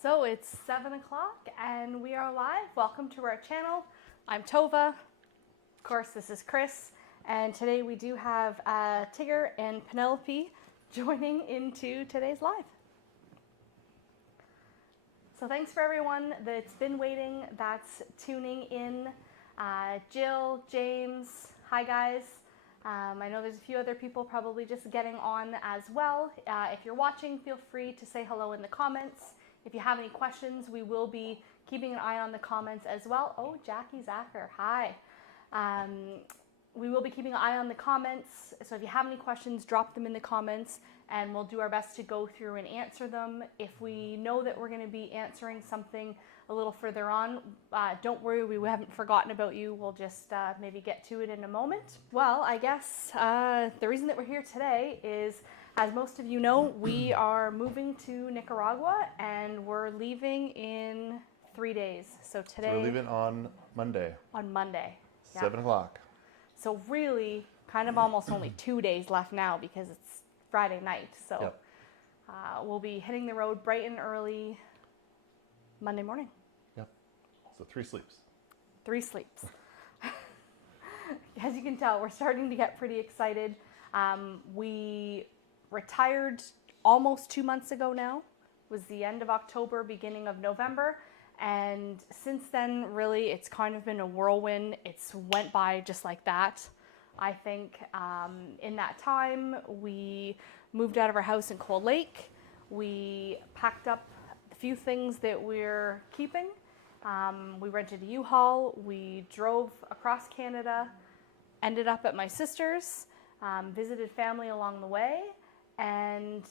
So it's 7 o'clock and we are live. Welcome to our channel. I'm Tovah. Of course, this is Chris. And today we do have Tigger and Penelope joining into today's live. So thanks for everyone that's been waiting, that's tuning in. Jill, James, hi guys. I know there's a few other people probably just getting on as well. If you're watching, feel free to say hello in the comments. If you have any questions, we will be keeping an eye on the comments as well. Oh, Jackie Zacher, hi. We will be keeping an eye on the comments. So if you have any questions, drop them in the comments and we'll do our best to go through and answer them. If we know that we're going to be answering something a little further on, don't worry, we haven't forgotten about you. We'll just maybe get to it in a moment. Well, I guess the reason that we're here today is, as most of you know, we are moving to Nicaragua and we're leaving in 3 days. So today... So we're leaving on Monday. On Monday. Yeah. 7 o'clock. So really, kind of almost only 2 days left now because it's Friday night. So Yep. We'll be hitting the road bright and early Monday morning. Yep. So 3 sleeps. 3 sleeps. As you can tell, we're starting to get pretty excited. We retired almost 2 months ago now. It was the end of October, beginning of November. And since then, really, it's kind of been a whirlwind. It's went by just like that. I think in that time, we moved out of our house in Cold Lake. We packed up a few things that we're keeping. We rented a U-Haul. We drove across Canada, ended up at my sister's, visited family along the way. And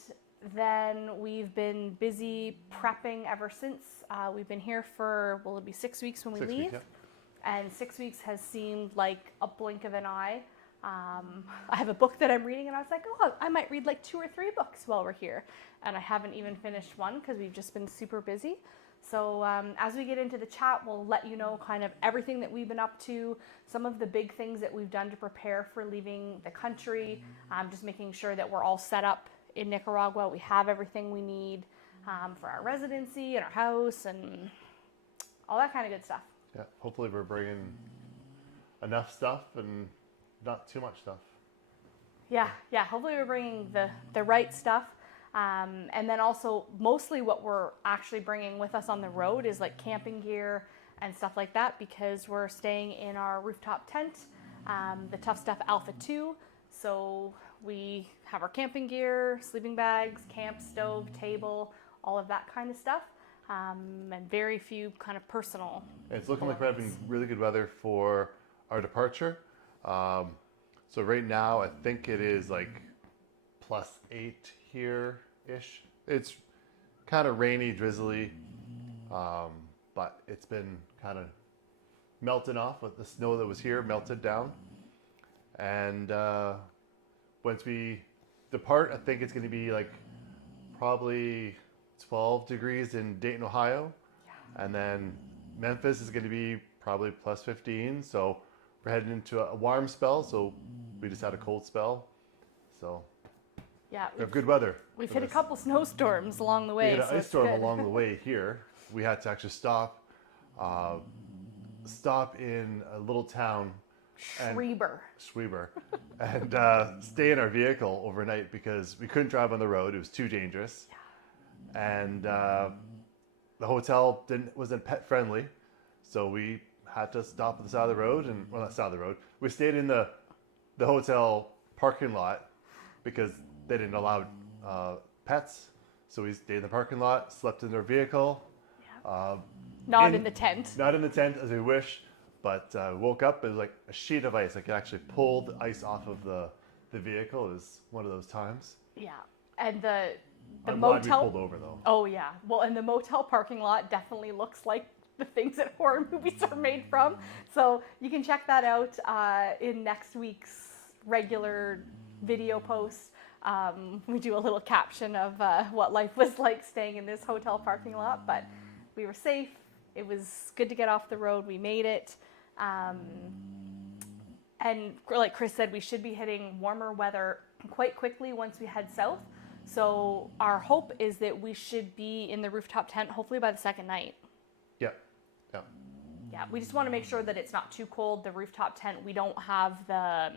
then we've been busy prepping ever since. We've been here for, well, it'll be 6 weeks when we 6 leave. weeks, yeah. And 6 weeks has seemed like a blink of an eye. I have a book that I'm reading and I was like, oh, I might read like 2 or 3 books while we're here. And I haven't even finished one because we've just been super busy. So as we get into the chat, we'll let you know kind of everything that we've been up to, some of the big things that we've done to prepare for leaving the country, just making sure that we're all set up in Nicaragua. We have everything we need for our residency and our house and all that kind of good stuff. Yeah. Hopefully we're bringing enough stuff and not too much stuff. Yeah. Hopefully we're bringing the right stuff. And then also mostly what we're actually bringing with us on the road is like camping gear and stuff like that, because we're staying in our rooftop tent, the Tough Stuff Alpha 2. So we have our camping gear, sleeping bags, camp stove, table, all of that kind of stuff, and very few kind of personal. It's looking like we're having really good weather for our departure. So right now, I think it is like +8 here-ish. It's kind of rainy, drizzly, but it's been kind of melting off with the snow that was here, melted down. And once we depart, I think it's going to be like probably 12 degrees in Dayton, Ohio. Yeah. And then Memphis is going to be probably +15. So we're heading into a warm spell. So we just had a cold spell. So yeah, we have good weather. We've hit a couple snowstorms along the way. We had an ice storm along the way here. We had to actually stop in a little town, Schreiber, and stay in our vehicle overnight because we couldn't drive on the road. It was too dangerous. Yeah. And the hotel wasn't pet friendly, so we had to stop at the side of the road. And well, not side of the road. We stayed in the hotel parking lot because they didn't allow pets. So we stayed in the parking lot, slept in their vehicle. Yeah. Not in the tent. Not in the tent as we wish. But woke up, it was like a sheet of ice. I could actually pull the ice off of the vehicle. It was one of those times. Yeah, and the I'm motel... glad we pulled over though. Oh yeah, well, and the motel parking lot definitely looks like the things that horror movies are made from. So you can check that out in next week's regular video post. We do a little caption of what life was like staying in this hotel parking lot, but we were safe. It was good to get off the road. We made it. And like Chris said, we should be hitting warmer weather quite quickly once we head south. So our hope is that we should be in the rooftop tent hopefully by the second night. Yeah. Yeah. Yeah, we just want to make sure that it's not too cold. The rooftop tent, we don't have the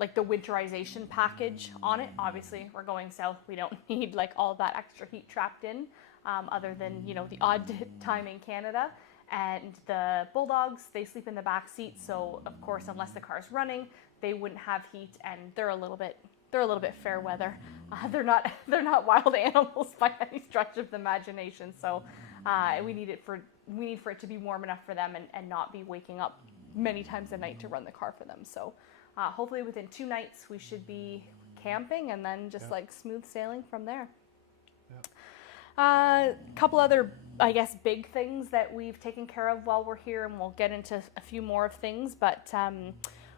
winterization package on it. Obviously, we're going south. We don't need like all that extra heat trapped in, other than, you know, the odd time in Canada. And the bulldogs, they sleep in the back seat. So of course, unless the car's running, they wouldn't have heat, and they're a little bit fair weather. They're not wild animals by any stretch of the imagination. So we need for it to be warm enough for them and not be waking up many times a night to run the car for them. So hopefully within 2 nights we should be camping, and then just like smooth sailing from there. A couple other, I guess, big things that we've taken care of while we're here, and we'll get into a few more of things, but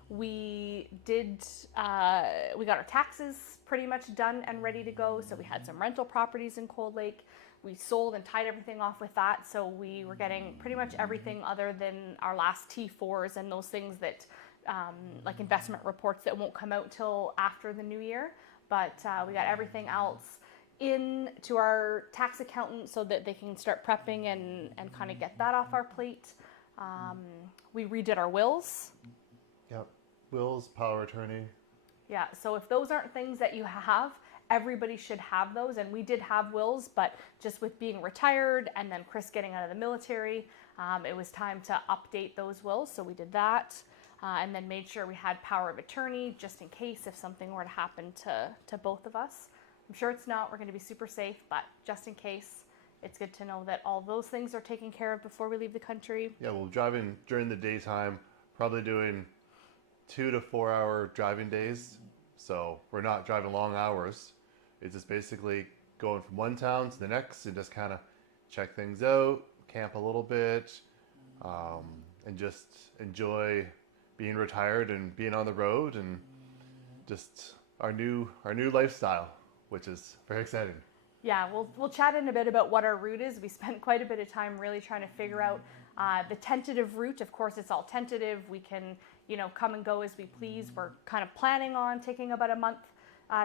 we got our taxes pretty much done and ready to go. So we had some rental properties in Cold Lake. We sold and tied everything off with that. So we were getting pretty much everything other than our last T4s and those things that like investment reports that won't come out till after the new year. But we got everything else in to our tax accountant so that they can start prepping and kind of get that off our plate. We redid our wills. Yep. Wills, power attorney. Yeah, so if those aren't things that you have, everybody should have those. And we did have wills, but just with being retired and then Chris getting out of the military, it was time to update those wills. So we did that, and then made sure we had power of attorney just in case if something were to happen to both of us. I'm sure it's not. We're going to be super safe, but just in case, it's good to know that all those things are taken care of before we leave the country. Yeah, we'll drive in during the daytime, probably doing 2 to 4 hour driving days. So we're not driving long hours. It's just basically going from one town to the next and just kind of check things out, camp a little bit, and just enjoy being retired and being on the road, and just our new lifestyle, which is very exciting. Yeah, we'll chat in a bit about what our route is. We spent quite a bit of time really trying to figure out the tentative route. Of course, it's all tentative. We can, come and go as we please. We're kind of planning on taking about a month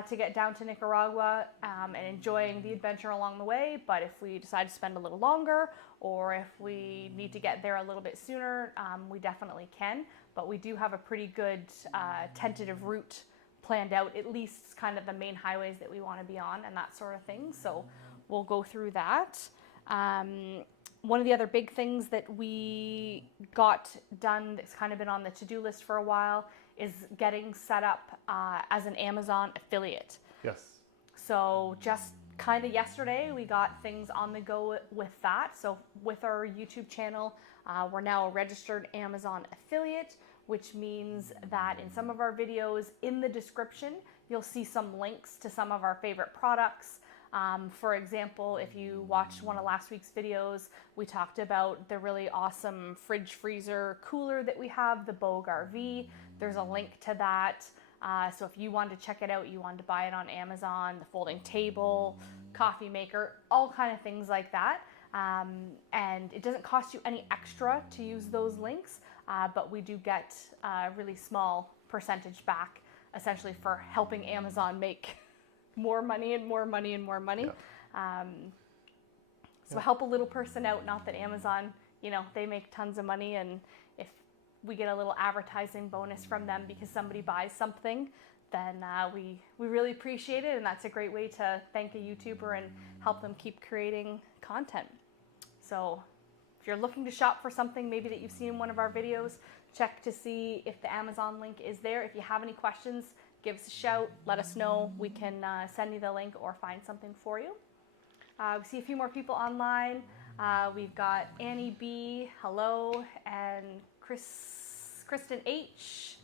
to get down to Nicaragua and enjoying the adventure along the way. But if we decide to spend a little longer, or if we need to get there a little bit sooner, we definitely can. But we do have a pretty good tentative route planned out, at least kind of the main highways that we want to be on and that sort of thing. So we'll go through that. One of the other big things that we got done that's kind of been on the to-do list for a while is getting set up as an Amazon affiliate. Yes. So just kind of yesterday, we got things on the go with that. So with our YouTube channel, we're now a registered Amazon affiliate, which means that in some of our videos in the description, you'll see some links to some of our favorite products. For example, if you watched one of last week's videos, we talked about the really awesome fridge freezer cooler that we have, the Bogue RV. There's a link to that. So if you wanted to check it out, you wanted to buy it on Amazon, the folding table, coffee maker, all kind of things like that. And it doesn't cost you any extra to use those links, but we do get a really small percentage back, essentially for helping Amazon make more money and more money and more money. Yeah. So help a little person out, not that Amazon, they make tons of money, and if we get a little advertising bonus from them because somebody buys something, then we really appreciate it, and that's a great way to thank a YouTuber and help them keep creating content. So if you're looking to shop for something maybe that you've seen in one of our videos, check to see if the Amazon link is there. If you have any questions, give us a shout, let us know. We can send you the link or find something for you. We see a few more people online. We've got Annie B, hello, and Kristen H.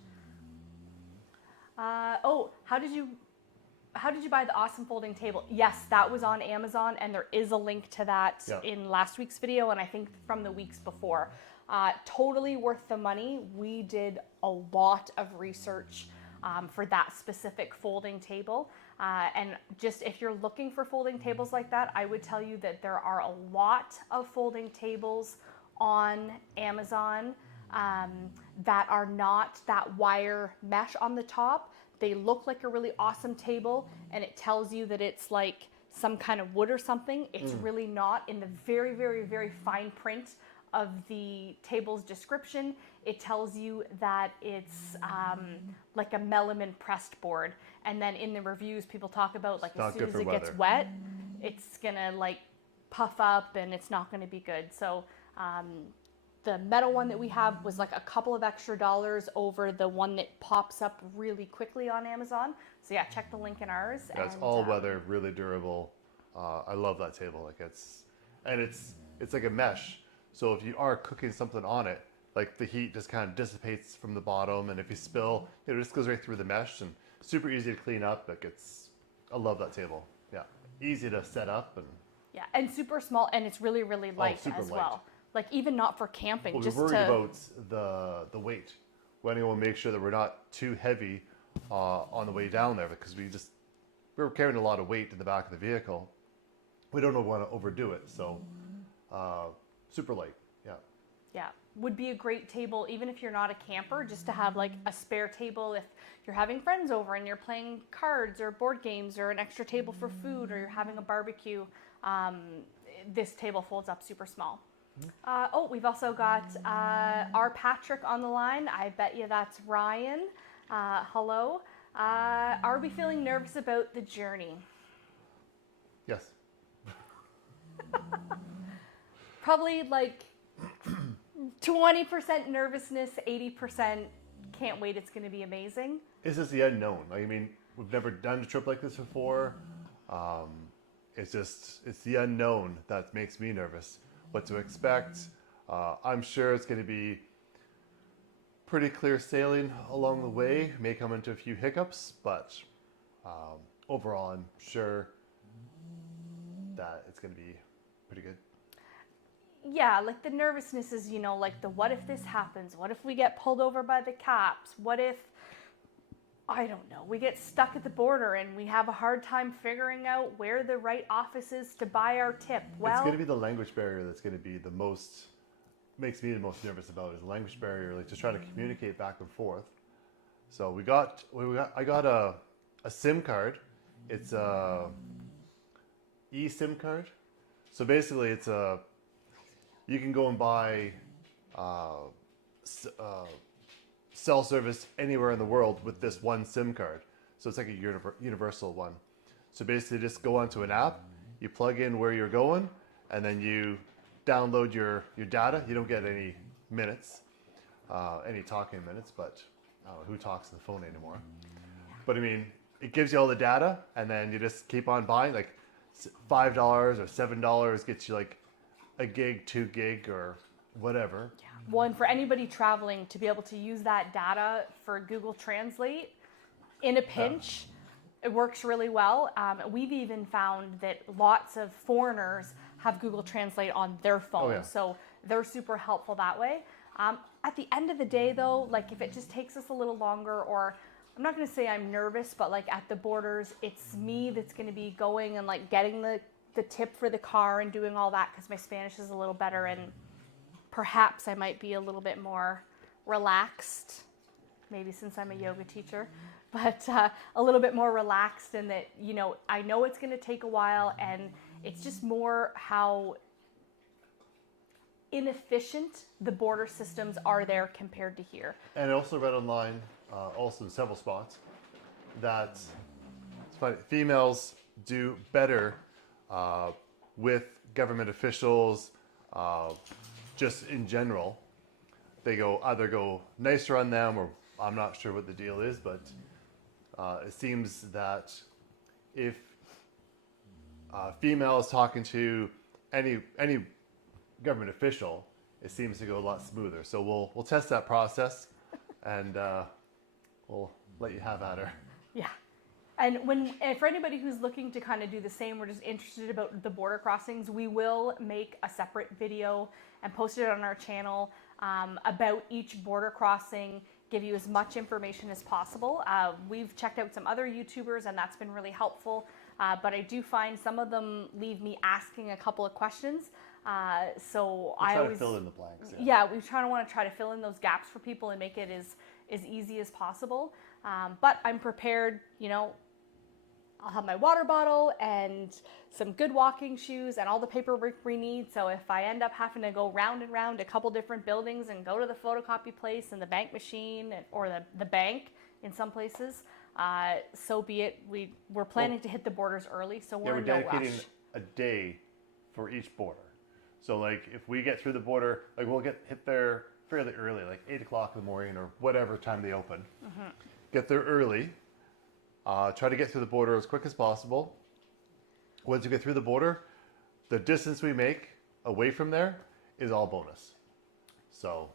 How did you buy the awesome folding table? Yes, that was on Amazon, and there is a link to that in last week's video, and I think from the weeks before. Totally worth the money. We did a lot of research for that specific folding table. And just if you're looking for folding tables like that, I would tell you that there are a lot of folding tables on Amazon that are not that wire mesh on the top. they look like a really awesome table and it tells you that it's like some kind of wood or something. It's really not. In the very, very, very fine print of the table's description, it tells you that it's like a melamine pressed board. And then in the reviews, people talk about like as soon as it gets wet, it's gonna like puff up and it's not gonna be good. So the metal one that we have was like a couple of extra dollars over the one that pops up really quickly on Amazon. So yeah, check the link in ours. Yeah, it's all weather, really durable. I love that table. Like it's like a mesh. So if you are cooking something on it, like the heat just kind of dissipates from the bottom, and if you spill, it just goes right through the mesh, and super easy to clean up. Like I love that table. Yeah, easy to set up and super small, and it's really, really light as well. Like even not for camping. Well, we're worried about the weight. We want to make sure that we're not too heavy on the way down there, because we're carrying a lot of weight in the back of the vehicle. We don't want to overdo it, so super light. Yeah, would be a great table even if you're not a camper, just to have like a spare table if you're having friends over and you're playing cards or board games, or an extra table for food, or you're having a barbecue. This table folds up super small. We've also got our Patrick on the line. I bet you that's Ryan. Hello. Are we feeling nervous about the journey? Yes. Probably like 20% nervousness, 80% can't wait, it's going to be amazing. It's just the unknown. I mean, we've never done a trip like this before. It's the unknown that makes me nervous. What to expect. I'm sure it's going to be pretty clear sailing along the way. May come into a few hiccups, but overall, I'm sure that it's going to be pretty good. Yeah, like the nervousness is, like the what if this happens? What if we get pulled over by the cops? What if, I don't know, we get stuck at the border and we have a hard time figuring out where the right office is to buy our tip? Well, it's going to be the language barrier that's going to be makes me the most nervous about, is the language barrier, like just trying to communicate back and forth. So I got a SIM card. It's a eSIM card. So basically it's you can go and buy cell service anywhere in the world with this one SIM card. So it's like a universal one. So basically just go onto an app, you plug in where you're going, and then you download your data. You don't get any minutes, any talking minutes, but I don't know who talks on the phone anymore. But I mean, it gives you all the data, and then you just keep on buying. Like $5 or $7 gets you like a gig, 2 gig, or whatever. Yeah. Well, and for anybody traveling to be able to use that data for Google Translate in a pinch, it works really well. We've even found that lots of foreigners have Google Translate on their phone, so they're super helpful that way. At the end of the day, though, like if it just takes us a little longer, or I'm not going to say I'm nervous, but like at the borders, it's me that's going to be going and like getting the tip for the car and doing all that, because my Spanish is a little better, and perhaps I might be a little bit more relaxed, maybe since I'm a yoga teacher, but a little bit more relaxed, in that, I know it's going to take a while, and it's just more how inefficient the border systems are there compared to here. And I also read online, also in several spots, that it's funny, females do better with government officials, just in general. They either go nicer on them, or I'm not sure what the deal is, but it seems that if female is talking to any government official, it seems to go a lot smoother. So we'll test that process, and we'll let you have at her. Yeah. And for anybody who's looking to kind of do the same, we're just interested about the border crossings, we will make a separate video and post it on our channel about each border crossing, give you as much information as possible. We've checked out some other YouTubers, and that's been really helpful. But I do find some of them leave me asking a couple of questions. So I always fill in the blanks. Yeah, we want to try to fill in those gaps for people and make it as easy as possible. But I'm prepared, you know, I'll have my water bottle and some good walking shoes and all the paperwork we need. So if I end up having to go round and round a couple different buildings and go to the photocopy place and the bank machine or the bank in some places, so be it. We're planning to hit the borders early, so we're in no rush. dedicating a day for each border. So like if we get through the border, like we'll hit there fairly early, like 8 o'clock in the morning or whatever time they open. Get there early. Try to get through the border as quick as possible. Once you get through the border, the distance we make away from there is all bonus. So,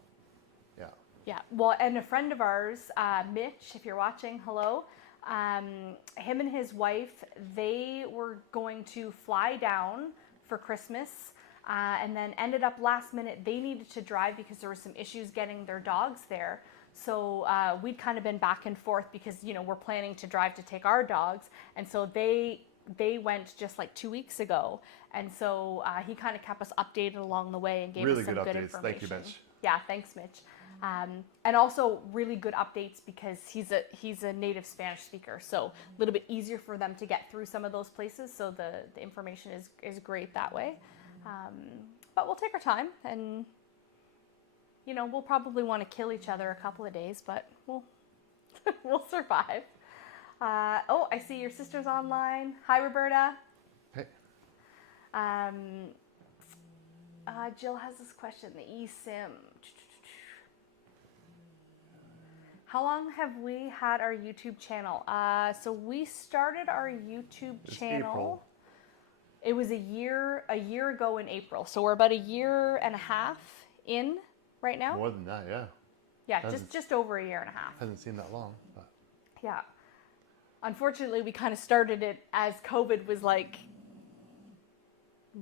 yeah. Yeah, well, and a friend of ours, Mitch, if you're watching, hello. Him and his wife, they were going to fly down for Christmas and then ended up last minute. They needed to drive because there were some issues getting their dogs there. So we'd kind of been back and forth because, you know, we're planning to drive to take our dogs. And so they went just like 2 weeks ago. And so he kind of kept us updated along the way and gave us some good information. Thank you, Mitch. Yeah, thanks, Mitch. And also really good updates because he's a native Spanish speaker. So a little bit easier for them to get through some of those places. So the information is great that way. But we'll take our time and, you know, we'll probably want to kill each other a couple of days, but we'll survive. Oh, I see your sister's online. Hi, Roberta. Hey. Jill has this question, the eSIM. How long have we had our YouTube channel? So we started our YouTube channel. April. It was a year ago in April. So we're about a year and a half in right now. More than that, yeah. Yeah, just over a year and a half. Hasn't seemed that long. But. Yeah. Unfortunately, we kind of started it as COVID was like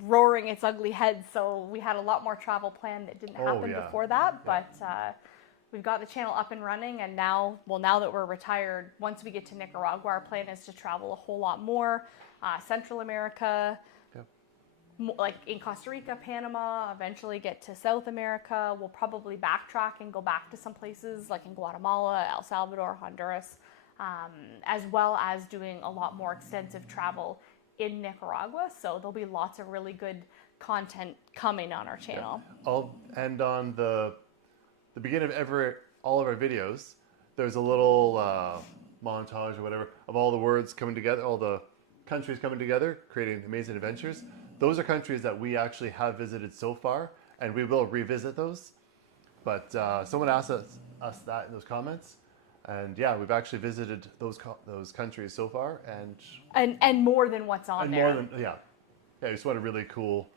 roaring its ugly head. So we had a lot more travel planned that didn't happen before that. Yeah. But we've got the channel up and running. And now that we're retired, once we get to Nicaragua, our plan is to travel a whole lot more. Central America, like in Costa Rica, Panama, eventually get to South America. We'll probably backtrack and go back to some places like in Guatemala, El Salvador, Honduras, as well as doing a lot more extensive travel in Nicaragua. So there'll be lots of really good content coming on our channel. Yeah. And on the beginning of all of our videos, there's a little montage or whatever of all the words coming together, all the countries coming together, creating amazing adventures. Those are countries that we actually have visited so far, and we will revisit those. But someone asked us that in those comments, and yeah, we've actually visited those countries so far, and more than what's on there. Yeah, just what a really cool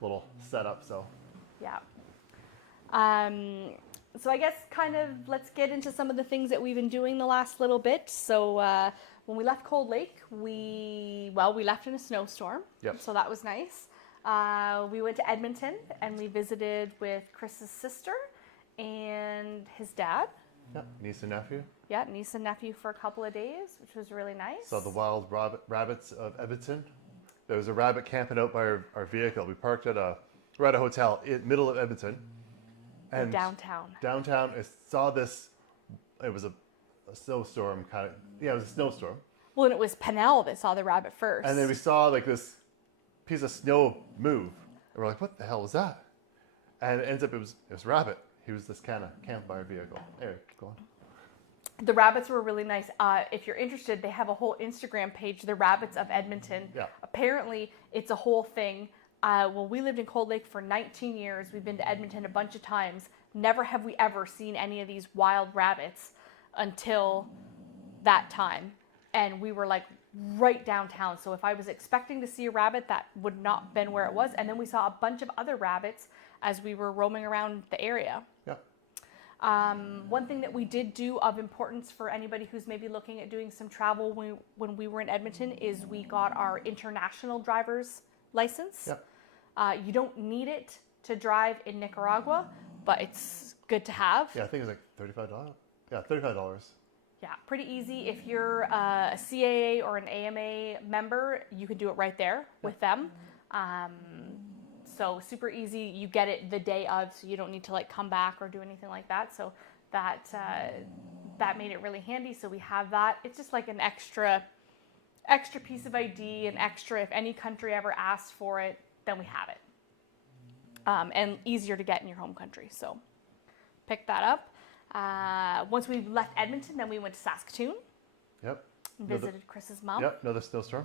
little setup. So yeah. So I guess kind of let's get into some of the things that we've been doing the last little bit. So when we left Cold Lake, we left in a snowstorm. Yep. So that was nice. We went to Edmonton and we visited with Chris's sister and his dad. Yeah, niece and nephew. Yeah, niece and nephew for a couple of days, which was really nice. Saw the wild rabbits of Edmonton. There was a rabbit camping out by our vehicle. We parked we're at a hotel in middle of Edmonton. And downtown. Downtown, I saw this, it was a snowstorm kind of, it was a snowstorm. Well, and it was Pennell that saw the rabbit first. And then we saw like this piece of snow move. And we're like, what the hell was that? And it ends up, it was a rabbit. He was this kind of camped by our vehicle. Anyway, go on. The rabbits were really nice. If you're interested, they have a whole Instagram page, the Rabbits of Edmonton. Yeah. Apparently, it's a whole thing. We lived in Cold Lake for 19 years. We've been to Edmonton a bunch of times. Never have we ever seen any of these wild rabbits until that time. And we were like right downtown. So if I was expecting to see a rabbit, that would not have been where it was. And then we saw a bunch of other rabbits as we were roaming around the area. Yeah. One thing that we did do of importance for anybody who's maybe looking at doing some travel when we were in Edmonton is we got our international driver's license. Yep. You don't need it to drive in Nicaragua, but it's good to have. Yeah, I think it was like $35. Yeah, $35. Yeah, pretty easy. If you're a CAA or an AMA member, you can do it right there with them. So super easy. You get it the day of, so you don't need to like come back or do anything like that. So that that made it really handy. So we have that. It's just like an extra piece of ID, an extra, if any country ever asks for it, then we have it. And easier to get in your home country. So pick that up. Once we left Edmonton, then we went to Saskatoon. Yep. Visited Chris's mom. Yep, another snowstorm.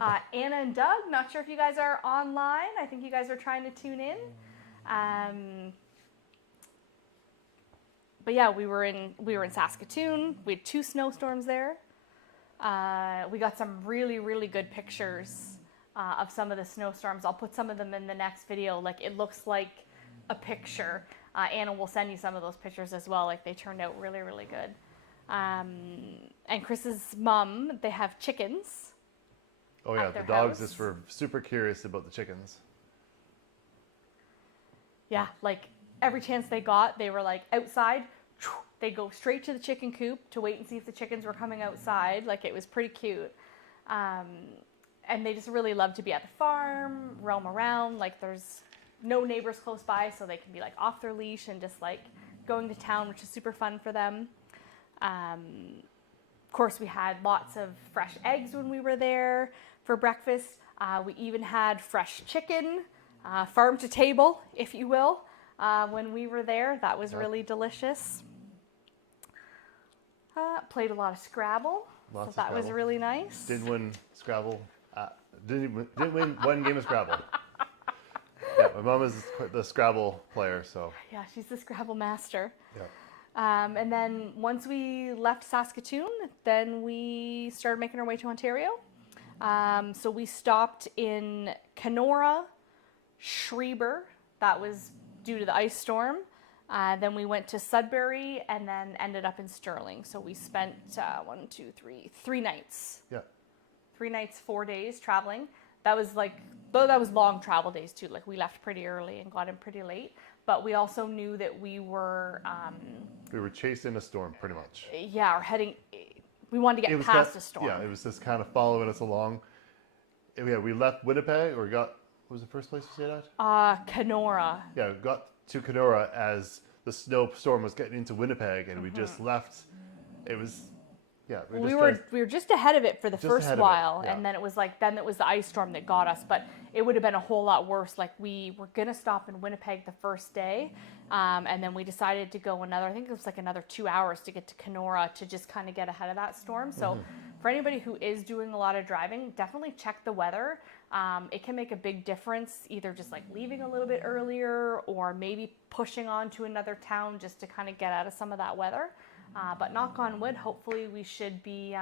Anna and Doug, not sure if you guys are online. I think you guys are trying to tune in. But yeah, we were in Saskatoon. We had 2 snowstorms there. We got some really, really good pictures of some of the snowstorms. I'll put some of them in the next video. Like, it looks like a picture. Anna will send you some of those pictures as well. Like, they turned out really, really good. And Chris's mom, they have chickens. Oh yeah, the dogs just were super curious about the chickens. Yeah, like every chance they got, they were like outside. They'd go straight to the chicken coop to wait and see if the chickens were coming outside. Like, it was pretty cute. And they just really love to be at the farm, roam around. Like, there's no neighbors close by, so they can be like off their leash and just like going to town, which is super fun for them. Of course, we had lots of fresh eggs when we were there for breakfast. We even had fresh chicken, farm to table, if you will, when we were there. That was really delicious. Played a lot of Scrabble, so that was really nice. Didn't win Scrabble. Didn't win one game of Scrabble. Yeah, my mom is the Scrabble player, so. Yeah, she's the Scrabble master. Yeah. And then once we left Saskatoon, then we started making our way to Ontario. So we stopped in Kenora, Schreiber. That was due to the ice storm. Then we went to Sudbury and then ended up in Stirling. So we spent 3 nights. Yeah. 3 nights, 4 days traveling. That was long travel days too. Like, we left pretty early and got in pretty late. But we also knew that we were chasing a storm, pretty much. Yeah, we wanted to get past a storm. Yeah, it was just kind of following us along. Yeah, we left Winnipeg, what was the first place we stayed at? Kenora. Yeah, we got to Kenora as the snowstorm was getting into Winnipeg, and we just left. It was, yeah. We were just ahead of it for the first while, and then it was the ice storm that got us. But it would have been a whole lot worse. Like, we were gonna stop in Winnipeg the first day, and then we decided to go I think it was like another 2 hours to get to Kenora to just kind of get ahead of that storm. So for anybody who is doing a lot of driving, definitely check the weather. It can make a big difference, either just like leaving a little bit earlier or maybe pushing on to another town just to kind of get out of some of that weather. But knock on wood, hopefully we should be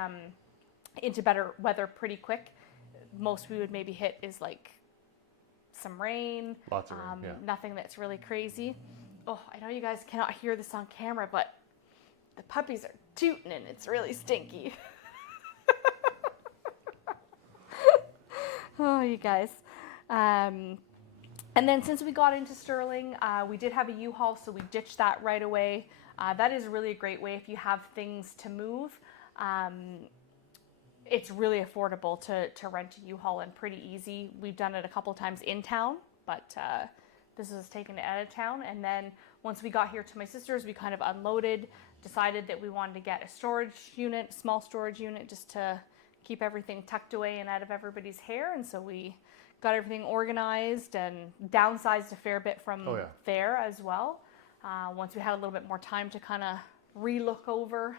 into better weather pretty quick. Most we would maybe hit is like some rain. Lots of rain, yeah. Nothing that's really crazy. Oh, I know you guys cannot hear this on camera, but the puppies are tooting and it's really stinky. Oh, you guys. And then since we got into Stirling, we did have a U-Haul, so we ditched that right away. That is really a great way if you have things to move. It's really affordable to rent a U-Haul and pretty easy. We've done it a couple times in town, but this was taken out of town. And then once we got here to my sister's, we kind of unloaded, decided that we wanted to get a small storage unit, just to keep everything tucked away and out of everybody's hair. And so we got everything organized and downsized a fair bit from there as well. Once we had a little bit more time to kind of re-look over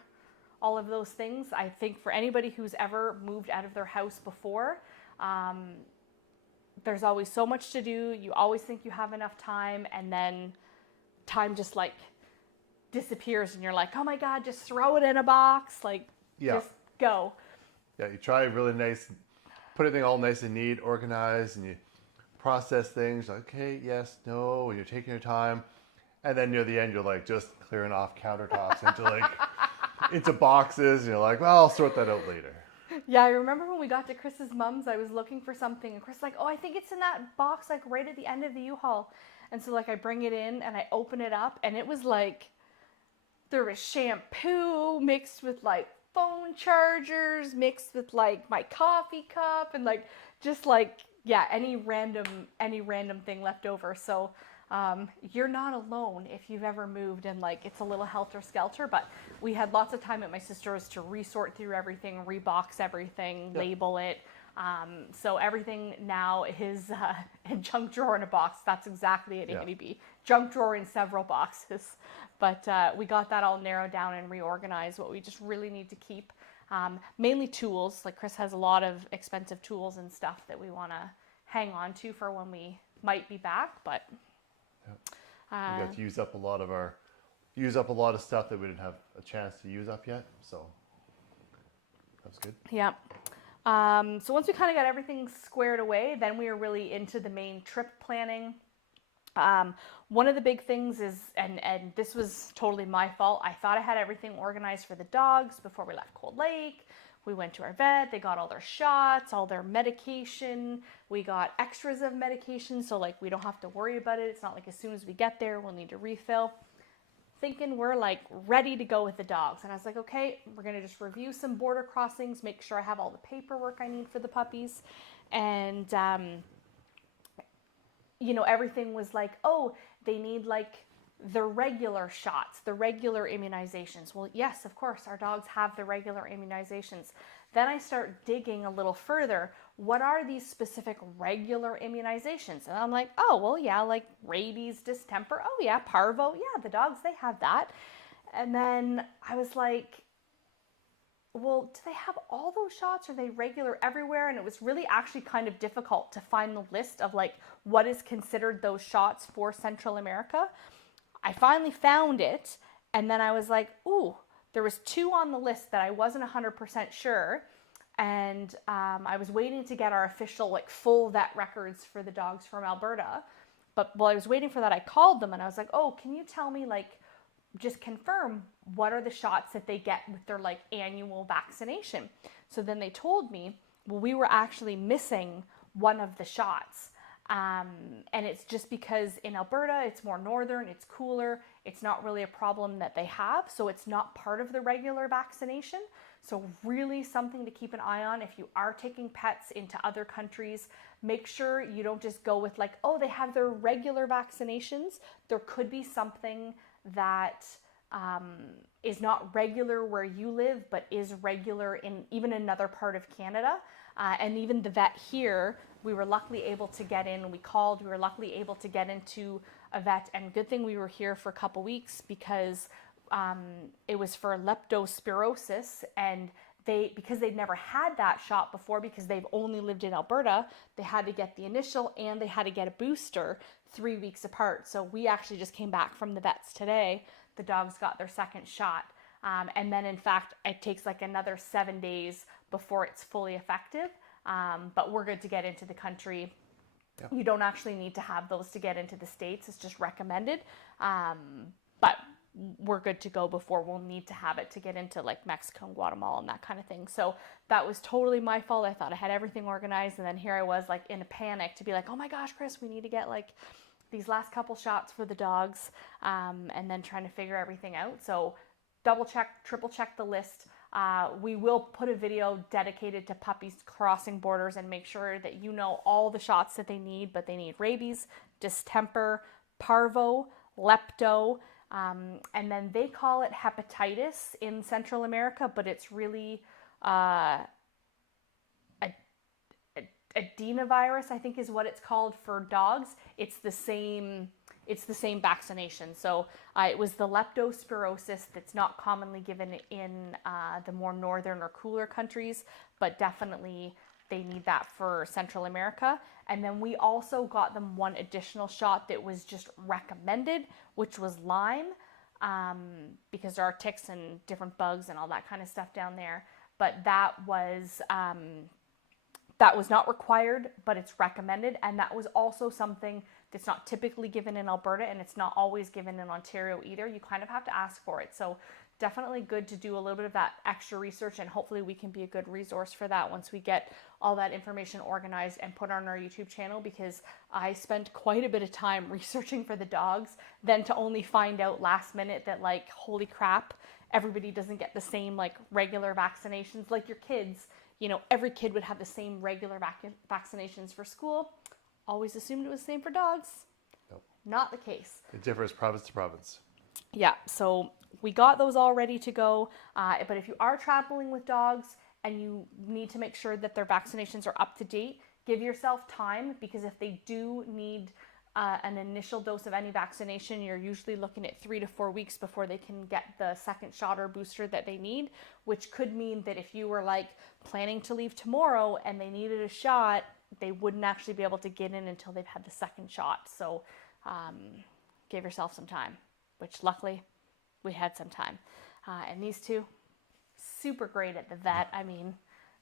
all of those things. I think for anybody who's ever moved out of their house before, there's always so much to do. You always think you have enough time, and then time just like disappears and you're like, oh my God, just throw it in a box. Like, just go. Yeah, you try really nice, put everything all nice and neat, organized, and you process things. Like, okay, yes, no, and you're taking your time. And then near the end, you're like just clearing off countertops into boxes. And you're like, well, I'll sort that out later. Yeah, I remember when we got to Chris's mom's, I was looking for something. And Chris was like, oh, I think it's in that box, like right at the end of the U-Haul. And so like I bring it in and I open it up, and it was like, there was shampoo mixed with like phone chargers, mixed with like my coffee cup, and like just like yeah, any random thing left over. So you're not alone if you've ever moved and like it's a little helter-skelter, but we had lots of time at my sister's to resort through everything, rebox everything, label it. So everything now is a junk drawer in a box. That's exactly it, Andy B. Junk drawer in several boxes. But we got that all narrowed down and reorganized, what we just really need to keep. Mainly tools. Like Chris has a lot of expensive tools and stuff that we want to hang on to for when we might be back. But we got to use up a lot of stuff that we didn't have a chance to use up yet. So that's good. Yeah. So once we kind of got everything squared away, then we were really into the main trip planning. One of the big things is, and this was totally my fault, I thought I had everything organized for the dogs before we left Cold Lake. We went to our vet, they got all their shots, all their medication. We got extras of medication, so like we don't have to worry about it. It's not like as soon as we get there, we'll need to refill. Thinking we're like ready to go with the dogs. And I was like, okay, we're gonna just review some border crossings, make sure I have all the paperwork I need for the puppies. And, you know, everything was like, oh, they need like the regular shots, the regular immunizations. Well, yes, of course, our dogs have the regular immunizations. Then I start digging a little further. What are these specific regular immunizations? And I'm like, oh, well, yeah, like rabies, distemper. Oh, yeah, parvo. Yeah, the dogs, they have that. And then I was like, well, do they have all those shots? Are they regular everywhere? And it was really actually kind of difficult to find the list of like what is considered those shots for Central America. I finally found it, and then I was like, ooh, there was 2 on the list that I wasn't 100% sure, and I was waiting to get our official like full vet records for the dogs from Alberta. But while I was waiting for that, I called them and I was like, oh, can you tell me, like, just confirm what are the shots that they get with their like annual vaccination? So then they told me, well, we were actually missing one of the shots. And it's just because in Alberta, it's more northern, it's cooler, it's not really a problem that they have, so it's not part of the regular vaccination. So really something to keep an eye on if you are taking pets into other countries. Make sure you don't just go with like, oh, they have their regular vaccinations. There could be something that is not regular where you live, but is regular in even another part of Canada. And even the vet here, we were luckily able to get in. We called, we were luckily able to get into a vet. And good thing we were here for a couple weeks because it was for leptospirosis. And because they'd never had that shot before, because they've only lived in Alberta, they had to get the initial and they had to get a booster 3 weeks apart. So we actually just came back from the vets today. The dogs got their second shot. And then in fact, it takes like another 7 days before it's fully effective. But we're good to get into the country. Yep. You don't actually need to have those to get into the States. It's just recommended. But we're good to go before we'll need to have it to get into like Mexico and Guatemala and that kind of thing. So that was totally my fault. I thought I had everything organized. And then here I was like in a panic to be like, oh my gosh, Chris, we need to get like these last couple shots for the dogs. And then trying to figure everything out. So double check, triple check the list. We will put a video dedicated to puppies crossing borders and make sure that you know all the shots that they need, but they need rabies, distemper, parvo, lepto, and then they call it hepatitis in Central America, but it's really adenovirus, I think is what it's called for dogs. It's the same vaccination. So it was the leptospirosis that's not commonly given in the more northern or cooler countries, but definitely they need that for Central America. And then we also got them one additional shot that was just recommended, which was Lyme, because there are ticks and different bugs and all that kind of stuff down there. But that was not required, but it's recommended. And that was also something that's not typically given in Alberta, and it's not always given in Ontario either. You kind of have to ask for it. So definitely good to do a little bit of that extra research, and hopefully we can be a good resource for that once we get all that information organized and put on our YouTube channel, because I spent quite a bit of time researching for the dogs, then to only find out last minute that like, holy crap, everybody doesn't get the same like regular vaccinations. Like your kids, every kid would have the same regular vaccinations for school. Always assumed it was the same for dogs. Nope. Not the case. It differs province to province. Yeah, so we got those all ready to go. But if you are traveling with dogs and you need to make sure that their vaccinations are up to date, give yourself time, because if they do need an initial dose of any vaccination, you're usually looking at 3 to 4 weeks before they can get the second shot or booster that they need, which could mean that if you were like planning to leave tomorrow and they needed a shot, they wouldn't actually be able to get in until they've had the second shot. So give yourself some time, which luckily we had some time. And these two, super great at the vet. I mean,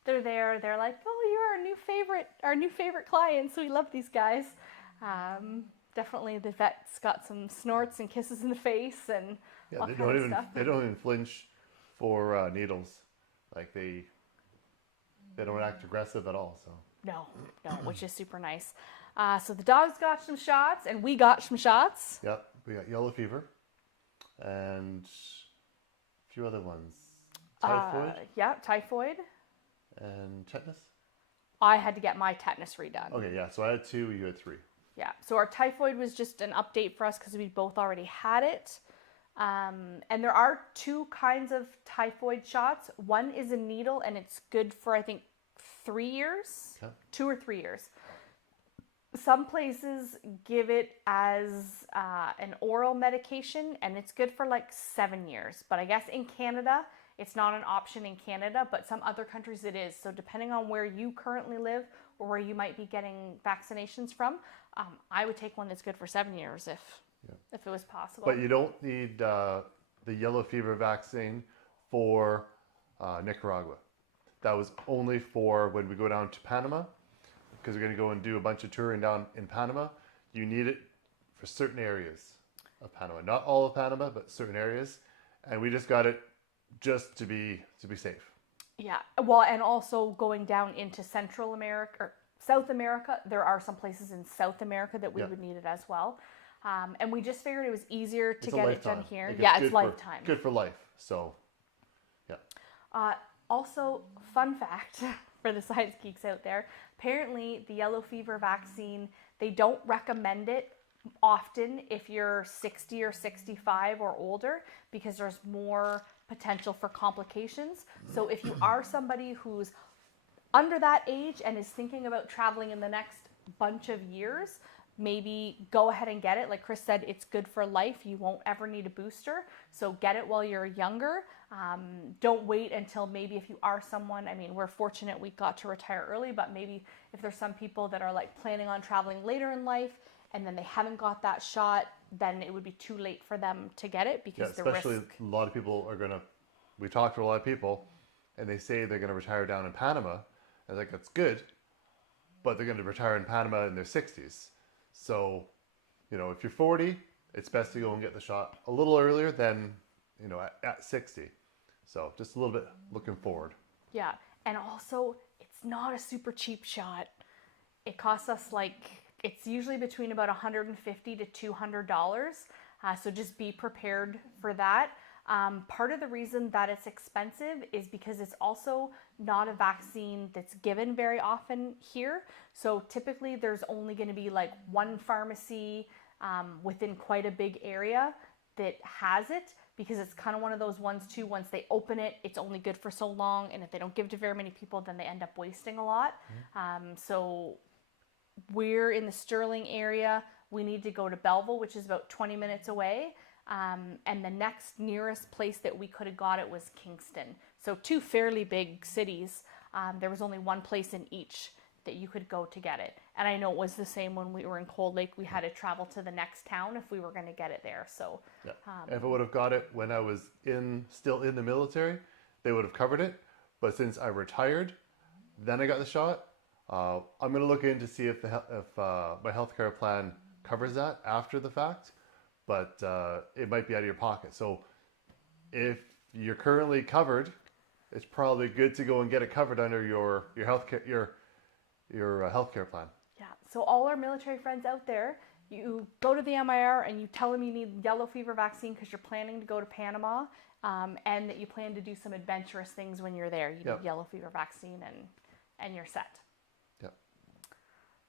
they're there. They're like, oh, you're our new favorite clients. We love these guys. Definitely the vet's got some snorts and kisses in the face and all kinds of stuff. They don't even flinch for needles. Like they don't act aggressive at all. So no, which is super nice. So the dogs got some shots and we got some shots. Yep, we got yellow fever and a few other ones. Typhoid. Typhoid. And tetanus. I had to get my tetanus redone. Okay, yeah. So I had 2. You had 3. Yeah. So our typhoid was just an update for us because we both already had it. And there are 2 kinds of typhoid shots. One is a needle and it's good for, I think, 3 years. Okay. 2 or 3 years. Some places give it as an oral medication and it's good for like 7 years. But I guess in Canada, it's not an option in Canada, but some other countries it is. So depending on where you currently live or where you might be getting vaccinations from, I would take one that's good for 7 years if it was possible. But you don't need the yellow fever vaccine for Nicaragua. That was only for when we go down to Panama, because we're going to go and do a bunch of touring down in Panama. You need it for certain areas of Panama. Not all of Panama, but certain areas. And we just got it just to be safe. Yeah, well, and also going down into Central America or South America, there are some places in South America that we would need it as well. And we just figured it was easier to get it done here. Like it's lifetime. Good for life. So, yeah. Also, fun fact for the science geeks out there, apparently the yellow fever vaccine, they don't recommend it often if you're 60 or 65 or older because there's more potential for complications. So if you are somebody who's under that age and is thinking about traveling in the next bunch of years, maybe go ahead and get it. Like Chris said, it's good for life. You won't ever need a booster. So get it while you're younger. Don't wait until maybe if you are someone, I mean, we're fortunate we got to retire early, but maybe if there's some people that are like planning on traveling later in life and then they haven't got that shot, then it would be too late for them to get it because the risk. Especially a lot of people are going to, we talked to a lot of people and they say they're going to retire down in Panama. I was like, that's good, but they're going to retire in Panama in their 60s. So, if you're 40, it's best to go and get the shot a little earlier than, at 60. So just a little bit looking forward. Yeah. And also, it's not a super cheap shot. It costs us it's usually between about $150 to $200. So just be prepared for that. Part of the reason that it's expensive is because it's also not a vaccine that's given very often here. So typically there's only going to be like one pharmacy within quite a big area that has it, because it's kind of one of those ones too, once they open it, it's only good for so long. And if they don't give it to very many people, then they end up wasting a lot. So we're in the Sterling area. We need to go to Belleville, which is about 20 minutes away. And the next nearest place that we could have got it was Kingston. So 2 fairly big cities. There was only one place in each that you could go to get it. And I know it was the same when we were in Cold Lake. We had to travel to the next town if we were going to get it there. So if I would have got it when I was still in the military, they would have covered it. But since I retired, then I got the shot. I'm going to look in to see if my healthcare plan covers that after the fact. But it might be out of your pocket. So if you're currently covered, it's probably good to go and get it covered under your healthcare healthcare plan. Yeah. So all our military friends out there, you go to the MIR and you tell them you need yellow fever vaccine because you're planning to go to Panama, and that you plan to do some adventurous things when you're there. You Yep. need yellow fever vaccine and you're set. Yep.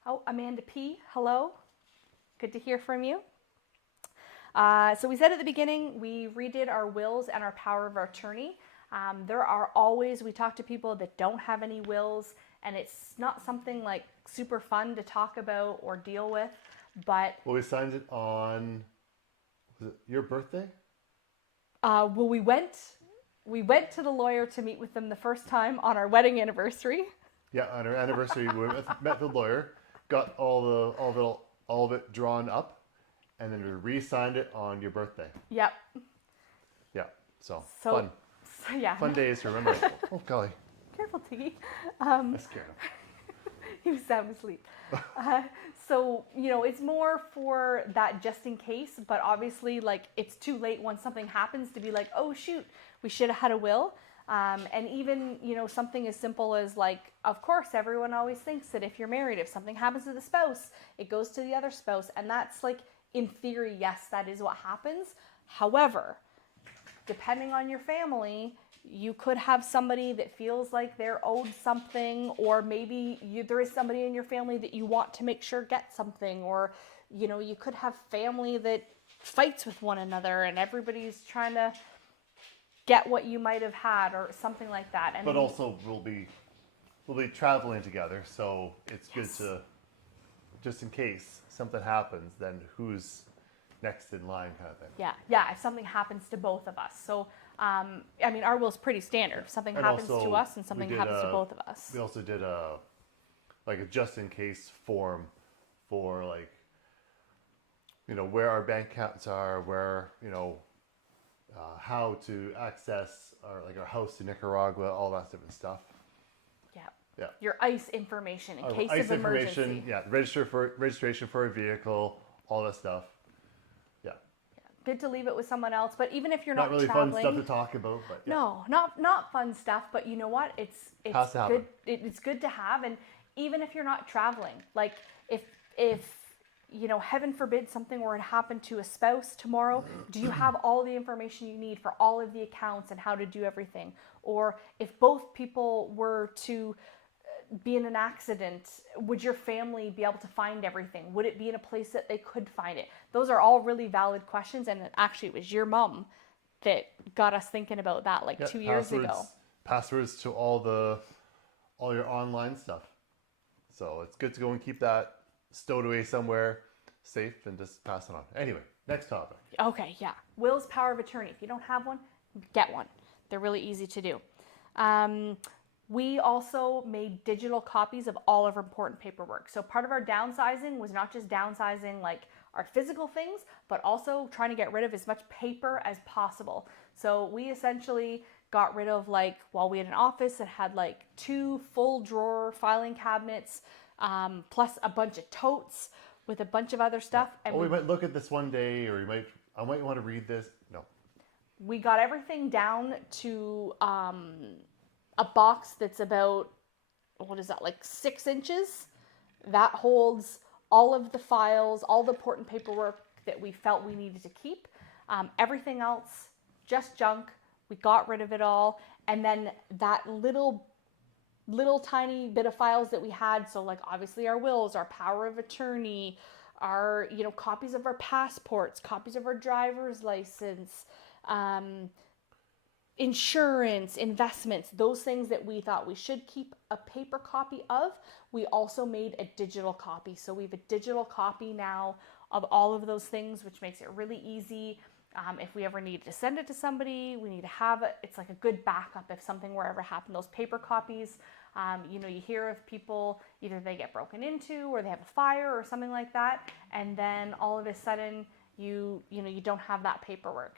Oh, Amanda P, hello. Good to hear from you. So we said at the beginning, we redid our wills and our power of attorney. There are always, we talk to people that don't have any wills, and it's not something like super fun to talk about or deal with, but... Well, we signed it on, was it your birthday? Well, we went to the lawyer to meet with them the first time on our wedding anniversary. Yeah, on our anniversary, we met the lawyer, got all of it drawn up, and then we re-signed it on your birthday. Yep. Yeah, so So yeah. fun days to remember. Oh golly, Careful, Tiggy. I scared him. He was sound asleep. So, it's more for that just in case, but obviously, like, it's too late when something happens to be like, oh, shoot, we should have had a will. And even, something as simple as, like, of course, everyone always thinks that if you're married, if something happens to the spouse, it goes to the other spouse. And that's, like, in theory, yes, that is what happens. However, depending on your family, you could have somebody that feels like they're owed something, or maybe there is somebody in your family that you want to make sure gets something, or, you could have family that fights with one another and everybody's trying to get what you might have had or something like that. And But also we'll be traveling together, so it's good to, just in case something happens, then who's next in line kind of thing. Yeah, if something happens to both of us. So, our will's pretty standard. If something And happens also, to us and something we did happens to both of us. We also did a just in case form for where our bank accounts are, where how to access our house in Nicaragua, all that different stuff. Yeah. Your ICE information in case ICE of emergency. information, yeah, registration for a vehicle, all that stuff. Yeah. Good to leave it with someone else, but even if you're not really traveling, fun stuff to talk about, but yeah. No, not fun stuff, but you know what? It's Has to happen. good. It's good to have, and even if you're not traveling, like if heaven forbid something were to happen to a spouse tomorrow, do you have all the information you need for all of the accounts and how to do everything? Or if both people were to be in an accident, would your family be able to find everything? Would it be in a place that they could find it? Those are all really valid questions, and actually it was your mom that got us thinking about that 2 years ago. Passwords to all your online stuff. So it's good to go and keep that stowed away somewhere safe and just pass it on. Anyway, next topic. Okay, yeah. Will's power of attorney. If you don't have one, get one. They're really easy to do. We also made digital copies of all of our important paperwork. So part of our downsizing was not just downsizing our physical things, but also trying to get rid of as much paper as possible. So we essentially got rid of we had an office that had 2 full drawer filing cabinets, plus a bunch of totes with a bunch of other stuff. And we might look at this one day, or I might want to read this. No. We got everything down to a box that's about, 6 inches. That holds all of the files, all the important paperwork that we felt we needed to keep. Everything else, just junk. We got rid of it all. And then that little tiny bit of files that we had, so obviously our wills, our power of attorney, our copies of our passports, copies of our driver's license, insurance, investments, those things that we thought we should keep a paper copy of, we also made a digital copy. So we have a digital copy now of all of those things, which makes it really easy. If we ever need to send it to somebody, we need to have it. It's like a good backup if something were ever happen. Those paper copies, you hear of people, either they get broken into or they have a fire or something like that. And then all of a sudden you don't have that paperwork.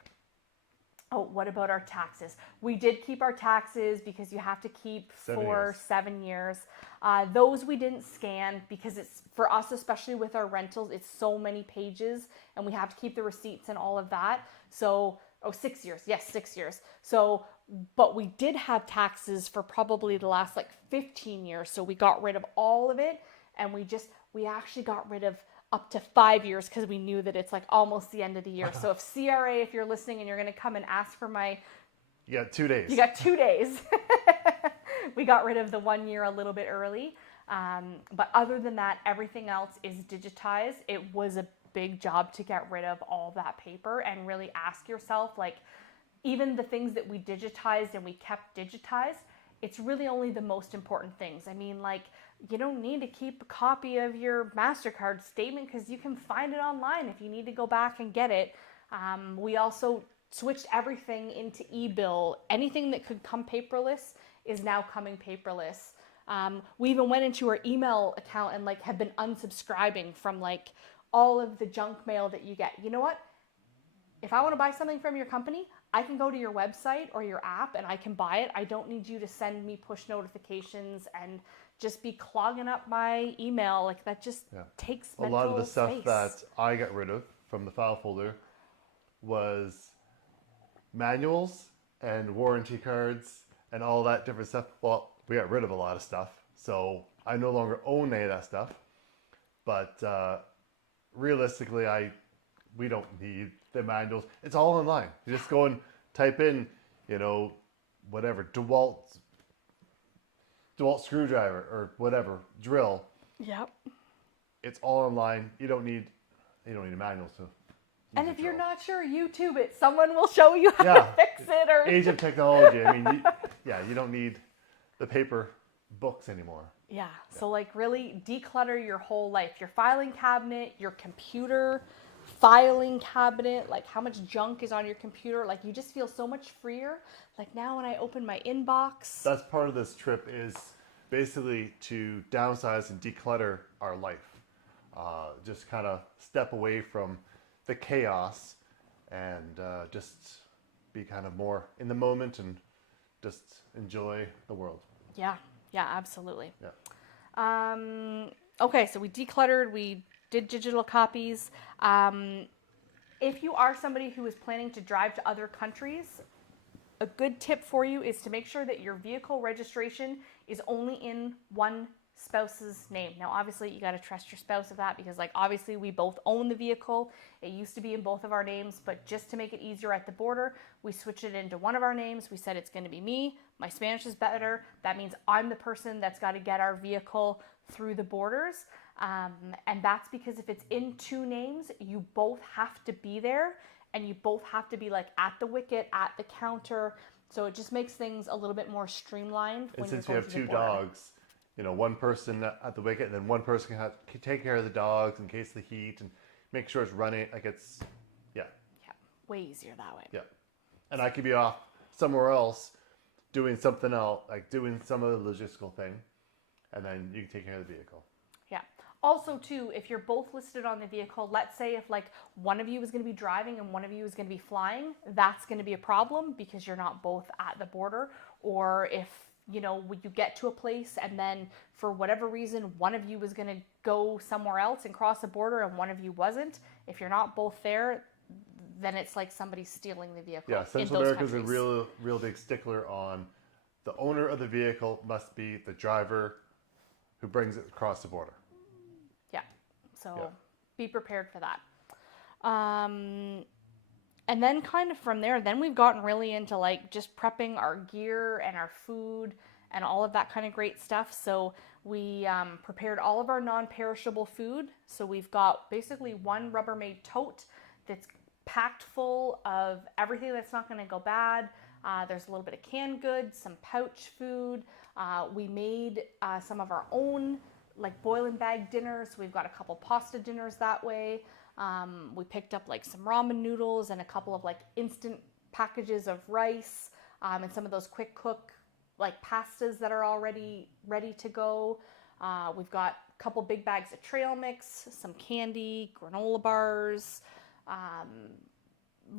Oh, what about our taxes? We did keep our taxes because you have to keep 7 years. Those we didn't scan because it's, for us, especially with our rentals, it's so many pages and we have to keep the receipts and all of that. So, 6 years. Yes, 6 years. So, but we did have taxes for probably the last 15 years. So we got rid of all of it, and we actually got rid of up to 5 years because we knew that it's like almost the end of the year. So if CRA, if you're listening and you're going to come and ask for my... You got 2 days. You got 2 days. We got rid of the 1 year a little bit early. But other than that, everything else is digitized. It was a big job to get rid of all that paper and really ask yourself, like, even the things that we digitized and we kept digitized, it's really only the most important things. I mean, like, you don't need to keep a copy of your MasterCard statement because you can find it online if you need to go back and get it. We also switched everything into e-bill. Anything that could come paperless is now coming paperless. We even went into our email account and like have been unsubscribing from like all of the junk mail that you get. You know what? If I want to buy something from your company, I can go to your website or your app and I can buy it. I don't need you to send me push notifications and just be clogging up my email. Like that just takes mental A lot of the stuff space. that I got rid of from the file folder was manuals and warranty cards and all that different stuff. Well, we got rid of a lot of stuff, so I no longer own any of that stuff. But realistically, we don't need the manuals. It's all online. You just go and type in, you know, whatever, DeWalt screwdriver or whatever, drill. Yep. It's all online. You don't need a manual to use And a if you're drill. not sure, YouTube it. Someone will show you how to fix it. Or Age of technology. I mean, you don't need the paper books anymore. Yeah. So like really declutter your whole life. Your filing cabinet, your computer filing cabinet, like how much junk is on your computer. Like you just feel so much freer. Like now when I open my inbox. That's part of this trip is basically to downsize and declutter our life. Just kind of step away from the chaos and just be kind of more in the moment and just enjoy the world. Yeah. Yeah, absolutely. Yeah. Okay, so we decluttered, we did digital copies. If you are somebody who is planning to drive to other countries, a good tip for you is to make sure that your vehicle registration is only in one spouse's name. Now, obviously, you got to trust your spouse with that because, like, obviously, we both own the vehicle. It used to be in both of our names, but just to make it easier at the border, we switched it into one of our names. We said it's going to be me. My Spanish is better. That means I'm the person that's got to get our vehicle through the borders. And that's because if it's in two names, you both have to be there and you both have to be like at the wicket, at the counter. So it just makes things a little bit more streamlined. And since you have two dogs, you know, one person at the wicket and then one person can take care of the dogs in case of the heat and make sure it's running. Like it's, yeah. Yeah, way easier that way. Yeah. And I could be off somewhere else doing something else, like doing some other logistical thing. And then you can take care of the vehicle. Yeah. Also, too, if you're both listed on the vehicle, let's say if like one of you is going to be driving and one of you is going to be flying, that's going to be a problem because you're not both at the border. Or if, you know, you get to a place and then for whatever reason, one of you is going to go somewhere else and cross the border and one of you wasn't, if you're not both there, then it's like somebody's stealing the vehicle. Yeah, Central America's a real big stickler on the owner of the vehicle must be the driver who brings it across the border. Yeah, so be prepared for that. And then kind of from there, then we've gotten really into like just prepping our gear and our food and all of that kind of great stuff. So we prepared all of our non-perishable food. So we've got basically one Rubbermaid tote that's packed full of everything that's not going to go bad. There's a little bit of canned goods, some pouch food. We made some of our own like boil and bag dinners. So we've got a couple pasta dinners that way. We picked up like some ramen noodles and a couple of like instant packages of rice and some of those quick cook like pastas that are already ready to go. We've got a couple big bags of trail mix, some candy, granola bars,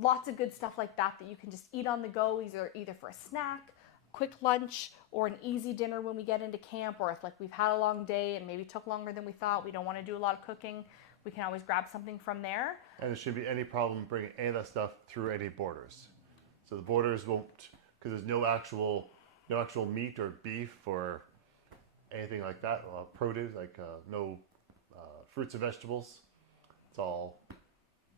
lots of good stuff like that that you can just eat on the go, either for a snack, quick lunch, or an easy dinner when we get into camp, or if like we've had a long day and maybe took longer than we thought, we don't want to do a lot of cooking, we can always grab something from there. And there shouldn't be any problem bringing any of that stuff through any borders. So the borders won't, because there's no actual meat or beef or anything like that, produce, like no fruits and vegetables. It's all,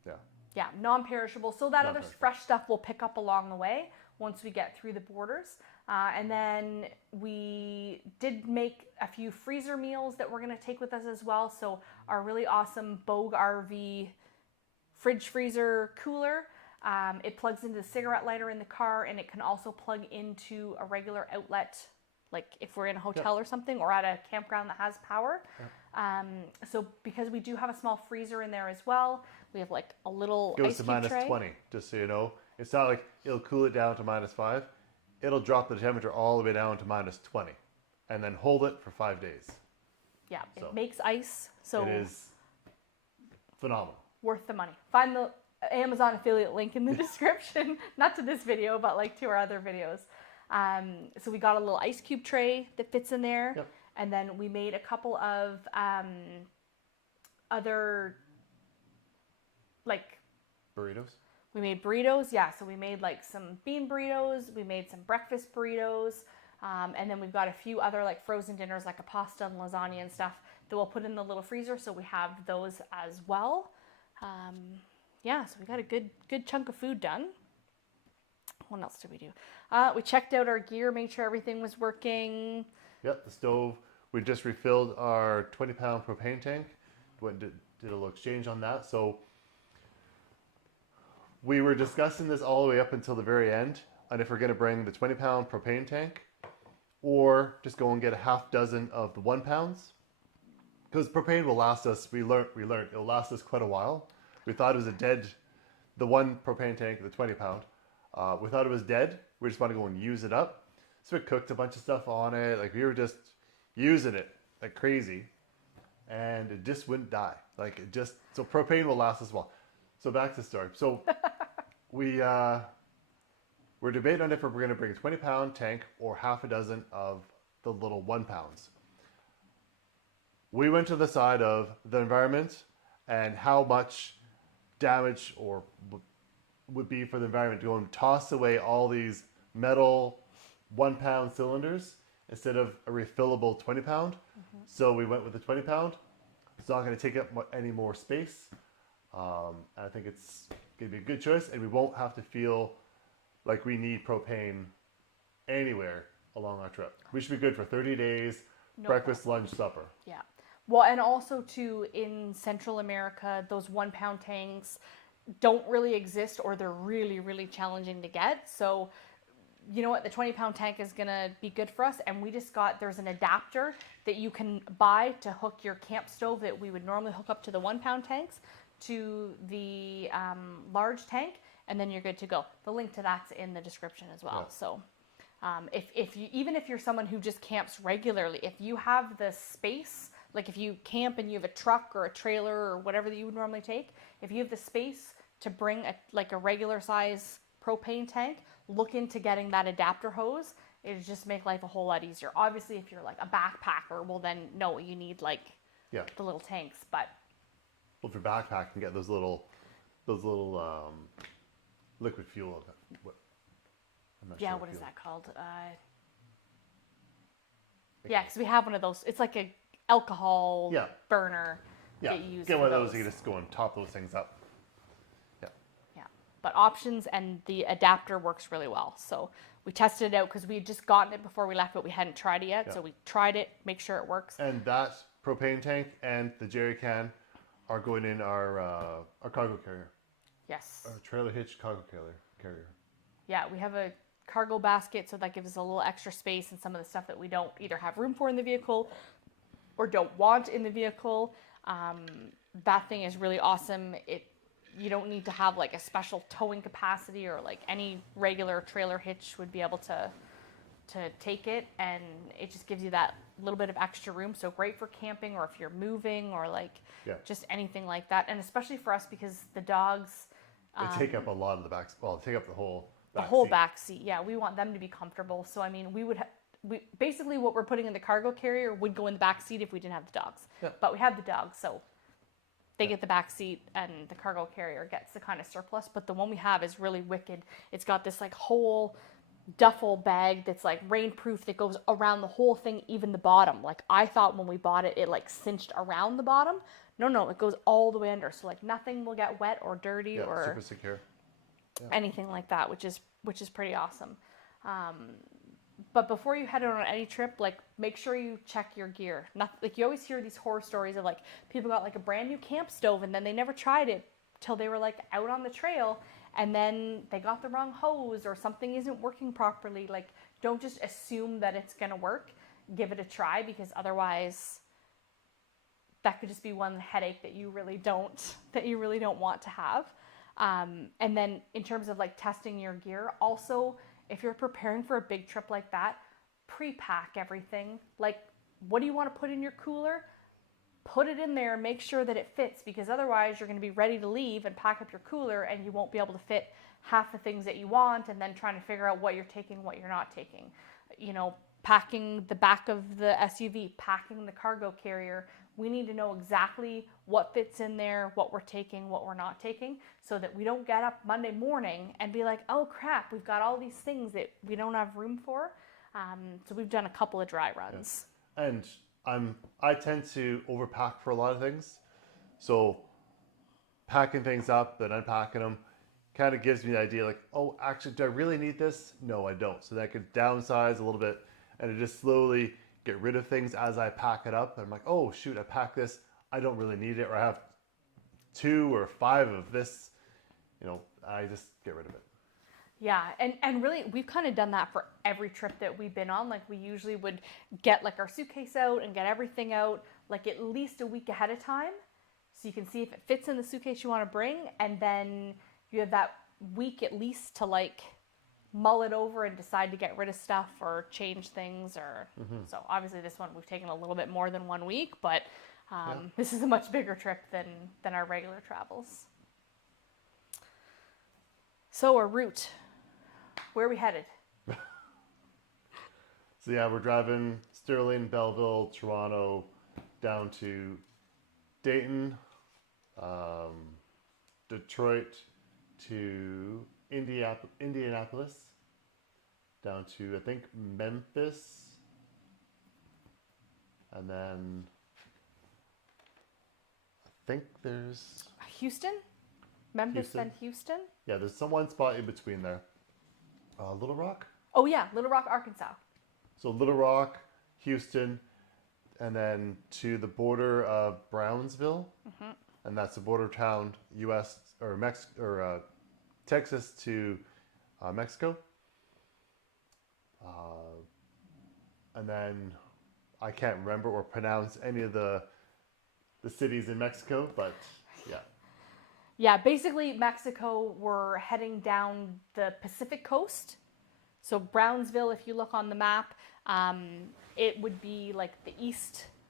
yeah. Yeah, non-perishable. So that other Non-perishable. fresh stuff we'll pick up along the way once we get through the borders. And then we did make a few freezer meals that we're going to take with us as well. So our really awesome Bogue RV fridge freezer cooler. It plugs into the cigarette lighter in the car, and it can also plug into a regular outlet, like if we're in a hotel or something, or at a campground that has power. So because we do have a small freezer in there as well, we have like a little Goes ice to cube minus tray. 20, just so you know. It's not like it'll cool it down to -5. It'll drop the temperature all the way down to -20 and then hold it for 5 days. Yeah, it So, makes ice, so It is phenomenal. worth the money. Find the Amazon affiliate link in the description, not to this video, but like to our other videos. So we got a little ice cube tray that fits in there. Yep. And then we made a couple of other, like, Burritos? we made burritos. Yeah, so we made like some bean burritos. We made some breakfast burritos. And then we've got a few other like frozen dinners, like a pasta and lasagna and stuff that we'll put in the little freezer. So we have those as well. Yeah, so we got a good chunk of food done. What else did we do? We checked out our gear, made sure everything was working. Yep, the stove. We just refilled our 20-pound propane tank. Went did a little exchange on that. So we were discussing this all the way up until the very end, and if we're going to bring the 20-pound propane tank, or just go and get a half dozen of the 1 pounds, because propane will last us. We learned it'll last us quite a while. We thought it was the one propane tank, the 20-pound. We thought it was dead. We just want to go and use it up. So we cooked a bunch of stuff on it. Like we were just using it like crazy, and it just wouldn't die. So propane will last us a while. So back to the story. So we're debating on if we're going to bring a 20-pound tank or half a dozen of the little 1 pounds. We went to the side of the environment and how much damage or would be for the environment to go and toss away all these metal 1 pound cylinders instead of a refillable 20 pound. So we went with the 20 pound. It's not going to take up any more space. I think it's going to be a good choice, and we won't have to feel like we need propane anywhere along our trip. We should be good for 30 days, No breakfast, lunch, supper. Yeah. Well, and also too, in Central America, those 1 pound tanks don't really exist, or they're really, really challenging to get. So, you know what? The 20-pound tank is going to be good for us. And we just there's an adapter that you can buy to hook your camp stove that we would normally hook up to the 1 pound tanks to the large tank, and then you're good to go. The link to that's in the description as well. Yeah. So even if you're someone who just camps regularly, if you have the space, like if you camp and you have a truck or a trailer or whatever that you would normally take, if you have the space to bring a regular size propane tank, look into getting that adapter hose. It'll just make life a whole lot easier. Obviously, if you're like a backpacker, well then no, you need the little tanks. But Well, if your backpack can get those little liquid fuel. I'm not sure what is fuel. that called? Because we have one of those. It's like a alcohol burner. Yeah, that you use get for one of those. You can just go and top those things up. Yeah, but options, and the adapter works really well. So we tested it out because we had just gotten it before we left, but we hadn't tried it yet. Yeah. So we tried it, make sure it works. And that propane tank and the jerry can are going in our cargo carrier. Yes. Our trailer hitch cargo carrier. Yeah, we have a cargo basket, so that gives us a little extra space and some of the stuff that we don't either have room for in the vehicle or don't want in the vehicle. That thing is really awesome. You don't need to have like a special towing capacity, or like any regular trailer hitch would be able to take it, and it just gives you that little bit of extra room. So great for camping, or if you're moving, or just anything like that. And especially for us, because the dogs, They take up a lot of the back. Well, take up the whole the back seat. Yeah, we want them to be comfortable. So I mean, we basically what we're putting in the cargo carrier would go in the back seat if we didn't have the dogs. Yeah. But we have the dogs, so they get the back seat, and the cargo carrier gets the kind of surplus. But the one we have is really wicked. It's got this like whole duffel bag that's like rainproof that goes around the whole thing, even the bottom. Like I thought when we bought it, it like cinched around the bottom. No, it goes all the way under. So like nothing will get wet or dirty Yeah, or super secure. Yeah. anything like that, which is pretty awesome. But before you head out on any trip, like make sure you check your gear. Not like you always hear these horror stories of like people got like a brand new camp stove and then they never tried it till they were like out on the trail and then they got the wrong hose or something isn't working properly. Like don't just assume that it's gonna work. Give it a try because otherwise that could just be one headache that you really don't want to have. And then in terms of like testing your gear, also if you're preparing for a big trip like that, pre-pack everything. Like what do you want to put in your cooler? Put it in there, make sure that it fits because otherwise you're going to be ready to leave and pack up your cooler and you won't be able to fit half the things that you want and then trying to figure out what you're taking, what you're not taking. You know, packing the back of the SUV, packing the cargo carrier. We need to know exactly what fits in there, what we're taking, what we're not taking, so that we don't get up Monday morning and be like, oh crap, we've got all these things that we don't have room for. So we've done a couple of dry runs. Yeah. And I tend to overpack for a lot of things. So packing things up and unpacking them kind of gives me the idea like, oh, actually, do I really need this? No, I don't. So that I could downsize a little bit and it just slowly get rid of things as I pack it up. And I'm like, oh, shoot, I packed this. I don't really need it. Or I have 2 or 5 of this. You know, I just get rid of it. Yeah, and really, we've kind of done that for every trip that we've been on. Like, we usually would get, like, our suitcase out and get everything out, like, at least a week ahead of time. So you can see if it fits in the suitcase you want to bring. And then you have that week at least to, like, mull it over and decide to get rid of stuff or change things. Or So obviously this one, we've taken a little bit more than 1 week. But this is a much bigger trip than our regular travels. So our route. Where are we headed? So yeah, we're driving Sterling, Belleville, Toronto, down to Dayton, Detroit to Indianapolis, down to I think Memphis, and then I think there's Houston? Memphis, then Houston? Yeah, there's one spot in between there. Little Rock? Oh yeah, Little Rock, Arkansas. So Little Rock, Houston, and then to the border of Brownsville, and that's the border town, U.S. or Texas to Mexico. And then I can't remember or pronounce any of the cities in Mexico, but yeah. Yeah, basically Mexico, we're heading down the Pacific coast. So Brownsville, if you look on the map, it would be like the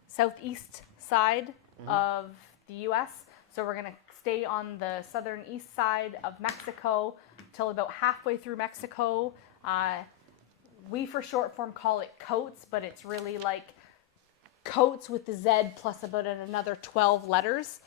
southeast side of the U.S. So we're going to stay on the southern east side of Mexico till about halfway through Mexico. We for short form call it Coats, but it's really like Coats with the Z plus about another 12 letters.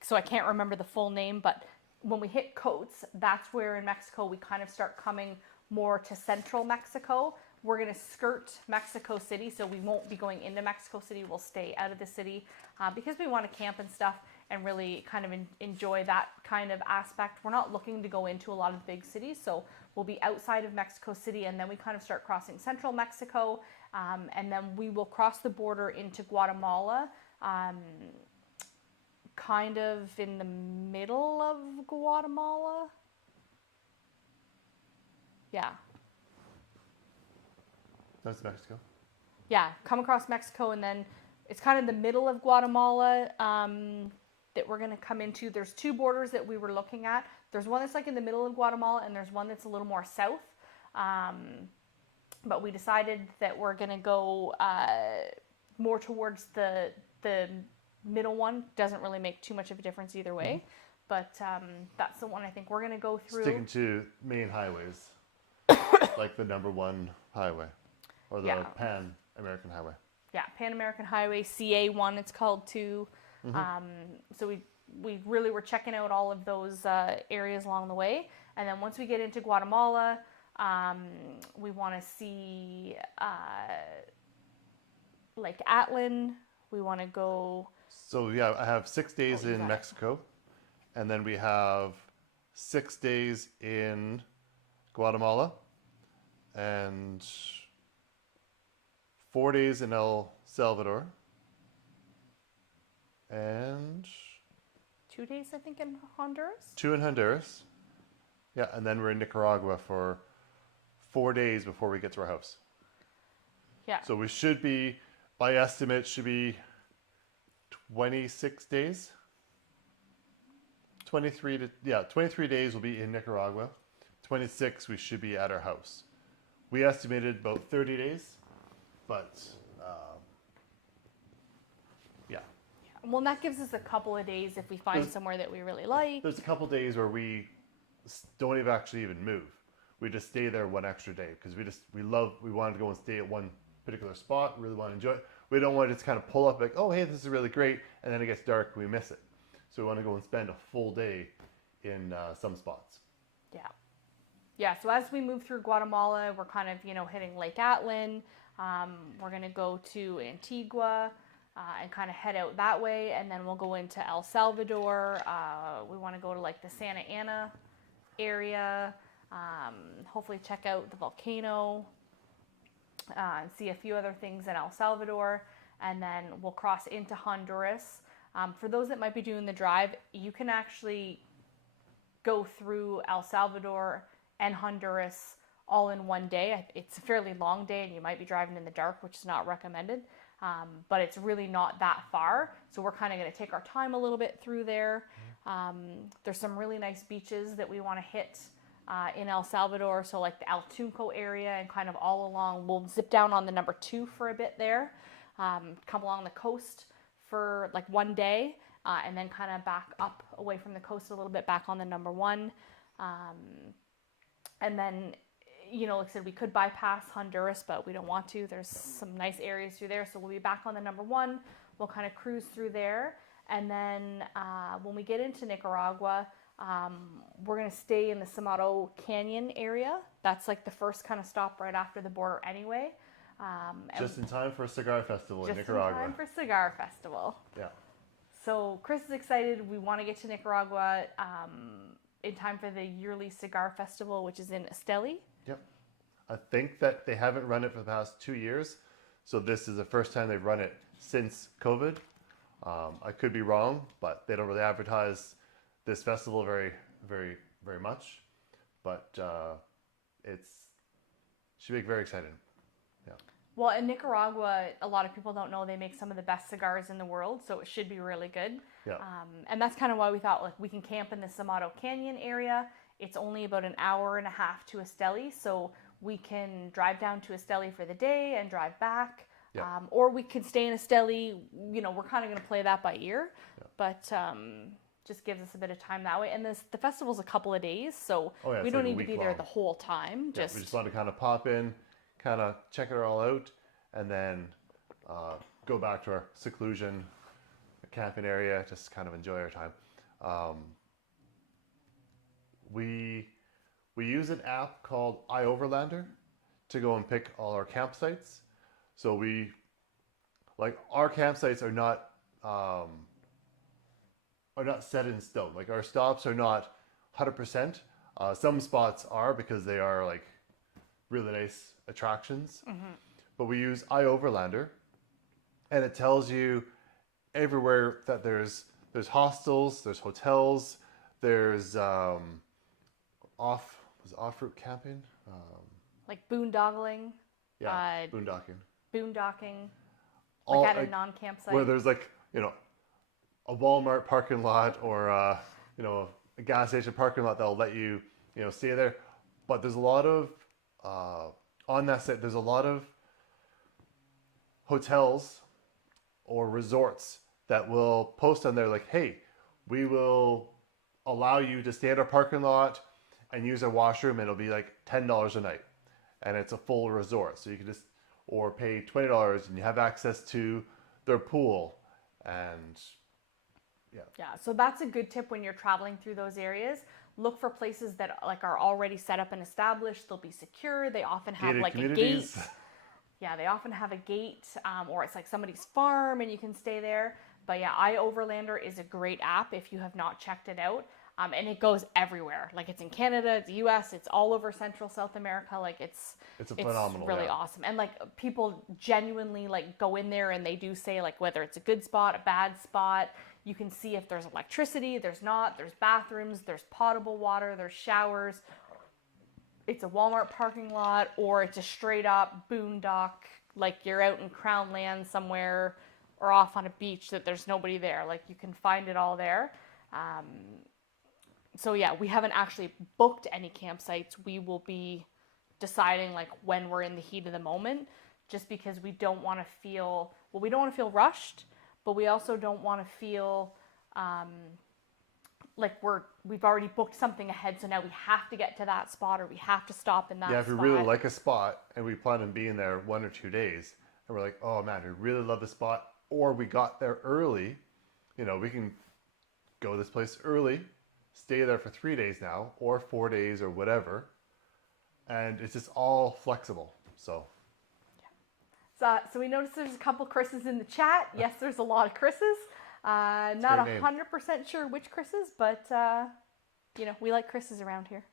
So I can't remember the full name, but when we hit Coats, that's where in Mexico we kind of start coming more to central Mexico. We're going to skirt Mexico City, so we won't be going into Mexico City. We'll stay out of the city because we want to camp and stuff and really kind of enjoy that kind of aspect. We're not looking to go into a lot of big cities, so we'll be outside of Mexico City, and then we kind of start crossing central Mexico, and then we will cross the border into Guatemala, kind of in the middle of Guatemala. Yeah. That's Mexico. Yeah, come across Mexico, and then it's kind of the middle of Guatemala that we're going to come into. There's 2 borders that we were looking at. There's one that's like in the middle of Guatemala, and there's one that's a little more south. But we decided that we're going to go more towards the middle one. Doesn't really make too much of a difference either way. But that's the one I think we're going to go through. Sticking to main highways, like the number 1 highway, or the Pan American Highway. Yeah, Pan American Highway, CA1 it's called too. So we really were checking out all of those areas along the way. And then once we get into Guatemala, we want to see Lake Atlan. We want to go. So yeah, I have 6 days you in got it. Mexico, and then we have 6 days in Guatemala, and 4 days in El Salvador, and 2 days, I think, in Honduras. 2 in Honduras. Yeah, and then we're in Nicaragua for 4 days before we get to our house. Yeah. So we should be, by estimate, should be 26 days. 23 days will be in Nicaragua. 26 we should be at our house. We estimated about 30 days, but yeah. Well, that gives us a couple of days if we find somewhere that we really like. There's a couple days where we don't even actually even move. We just stay there one extra day because we wanted to go and stay at one particular spot. Really want to enjoy it. We don't want to just kind of pull up like, oh hey, this is really great, and then it gets dark and we miss it. So we want to go and spend a full day in some spots. Yeah. Yeah, so as we move through Guatemala, we're kind of, hitting Lake Atlan. We're going to go to Antigua and kind of head out that way. And then we'll go into El Salvador. We want to go to like the Santa Ana area. Hopefully check out the volcano and see a few other things in El Salvador. And then we'll cross into Honduras. For those that might be doing the drive, you can actually go through El Salvador and Honduras all in one day. It's a fairly long day and you might be driving in the dark, which is not recommended, but it's really not that far. So we're kind of going to take our time a little bit through there. There's some really nice beaches that we want to hit in El Salvador. So like the El Tunco area and kind of all along, we'll zip down on the number 2 for a bit there, come along the coast for like one day, and then kind of back up away from the coast a little bit back on the number 1. And then, like I said, we could bypass Honduras, but we don't want to. There's some nice areas through there. So we'll be back on the number 1. We'll kind of cruise through there. And then when we get into Nicaragua, we're going to stay in the Samaro Canyon area. That's like the first kind of stop right after the border anyway. Just in time for a cigar festival in Just Nicaragua. in time for cigar festival. Yeah. So Chris is excited. We want to get to Nicaragua in time for the yearly cigar festival, which is in Esteli. Yep. I think that they haven't run it for the past 2 years. So this is the first time they've run it since COVID. I could be wrong, but they don't really advertise this festival very, very, very much. But should be very exciting. Yeah. Well, in Nicaragua, a lot of people don't know they make some of the best cigars in the world, so it should be really good. Yeah. And that's kind of why we thought like we can camp in the Samaro Canyon area. It's only about an hour and a half to Esteli, so we can drive down to Esteli for the day and drive back. Yeah. Or we can stay in Esteli. We're kind of going to play that by ear, but just gives us a bit of time that way. And the festival's a couple of days, so we don't need to be there the whole time. Yeah, we just want to kind of pop in, kind of check it all out, and then go back to our seclusion, camping area, just kind of enjoy our time. We use an app called iOverlander to go and pick all our campsites. So our campsites are not set in stone. Like our stops are not 100%. Some spots are because they are like really nice attractions. Mm-hmm. But we use iOverlander, and it tells you everywhere that there's hostels, there's hotels, there's off-route camping, like boondoggling. Yeah, boondocking. Like at a non-campsite. Where there's like, a Walmart parking lot or, a gas station parking lot that'll let you, stay there. But there's a lot of, on that site, there's a lot of hotels or resorts that will post on there like, hey, we will allow you to stay at our parking lot and use our washroom, and it'll be like $10 a night. And it's a full resort. So you can just, or pay $20 and you have access to their pool. And Yeah, so that's a good tip when you're traveling through those areas. Look for places that like are already set up and established. They'll be secure. They often have Gated like a gate. communities. Yeah, they often have a gate, or it's like somebody's farm and you can stay there. But yeah, iOverlander is a great app if you have not checked it out. And it goes everywhere. Like it's in Canada, it's US, it's all over Central South America. Like it's phenomenal, really yeah. awesome. And like people genuinely like go in there and they do say like whether it's a good spot, a bad spot. You can see if there's electricity, there's not, there's bathrooms, there's potable water, there's showers. It's a Walmart parking lot, or it's a straight up boondock, like you're out in Crown Land somewhere or off on a beach that there's nobody there. Like you can find it all there. So yeah, we haven't actually booked any campsites. We will be deciding like when we're in the heat of the moment, just because we don't want to feel, well, we don't want to feel rushed, but we also don't want to feel like we've already booked something ahead, so now we have to get to that spot or we have to stop in that spot. Yeah, if we really like a spot and we plan on being there 1 or 2 days, and we're like, oh man, we really love the spot, or we got there early, you know, we can go to this place early, stay there for 3 days now, or 4 days or whatever, and it's just all flexible. So we noticed there's a couple Chris's in the chat. Yes, there's a lot of Chris's. Not 100% sure which Chris's, but you know, we like Chris's around here.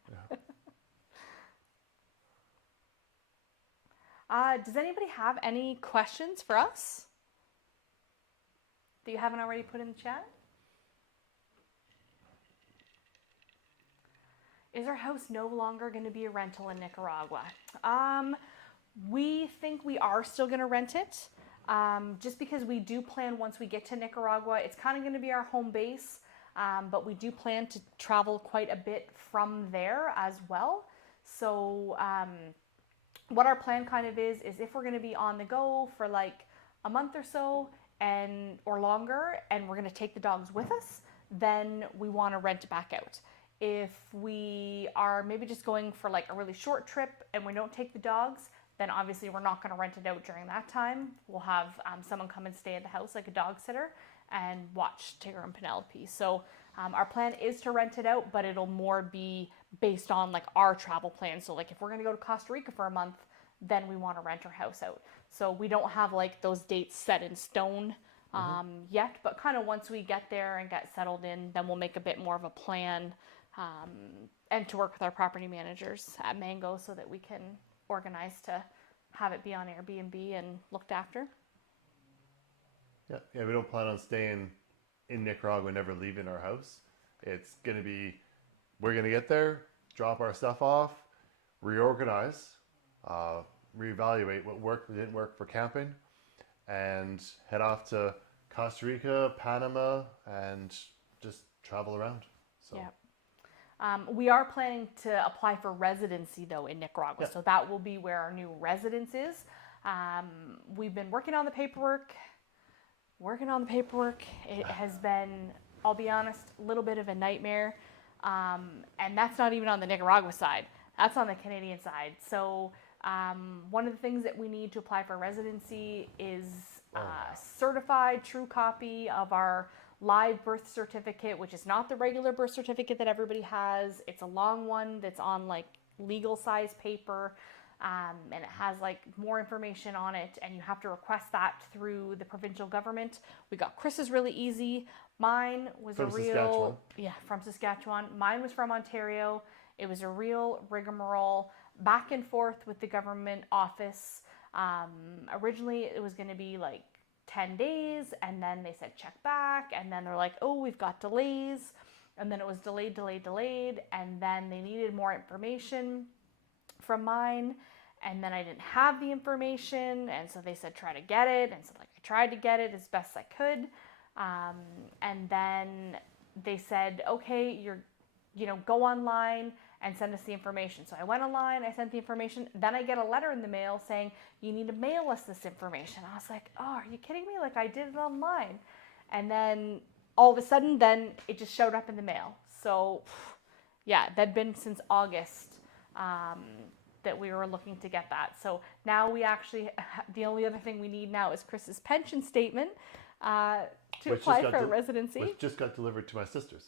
Yeah. Does anybody have any questions for us that you haven't already put in the chat? Is our house no longer going to be a rental in Nicaragua? We think we are still going to rent it, just because we do plan once we get to Nicaragua, it's kind of going to be our home base, but we do plan to travel quite a bit from there as well. So what our plan kind of is if we're going to be on the go for like a month or so or longer, and we're going to take the dogs with us, then we want to rent it back out. If we are maybe just going for like a really short trip and we don't take the dogs, then obviously we're not going to rent it out during that time. We'll have someone come and stay at the house, like a dog sitter, and watch Tigger and Penelope. So our plan is to rent it out, but it'll more be based on like our travel plan. So like if we're going to go to Costa Rica for a month, then we want to rent our house out. So we don't have like those dates set in stone yet, but kind of once we get there and get settled in, then we'll make a bit more of a plan, and to work with our property managers at Mango so that we can organize to have it be on Airbnb and looked after. Yeah, we don't plan on staying in Nicaragua, never leaving our house. It's going to be, we're going to get there, drop our stuff off, reorganize, reevaluate what worked, what didn't work for camping, and head off to Costa Rica, Panama, and just travel around. So. Yeah. We are planning to apply for residency though in Nicaragua, so that will be where our new residence is. We've been working on the paperwork. It has been, I'll be honest, a little bit of a nightmare, and that's not even on the Nicaragua side. That's on the Canadian side. So one of the things that we need to apply for residency is certified true copy of our live birth certificate, which is not the regular birth certificate that everybody has. It's a long one that's on like legal size paper, and it has like more information on it, and you have to request that through the provincial government. We got Chris's really easy. Mine was from Saskatchewan. From Saskatchewan. Mine was from Ontario. It was a real rigmarole back and forth with the government office. Originally it was going to be like 10 days, and then they said check back, and then they're like, oh, we've got delays, and then it was delayed, and then they needed more information from mine, and then I didn't have the information, and so they said try to get it, and so like I tried to get it as best I could, and then they said, okay, go online and send us the information. So I went online, I sent the information, then I get a letter in the mail saying, you need to mail us this information. I was like, oh, are you kidding me? Like I did it online. And then all of a sudden, then it just showed up in the mail. So yeah, that'd been since August that we were looking to get that. So now we actually, the only other thing we need now is Chris's pension statement. to Which apply just for got residency. Which just got delivered to my sister's.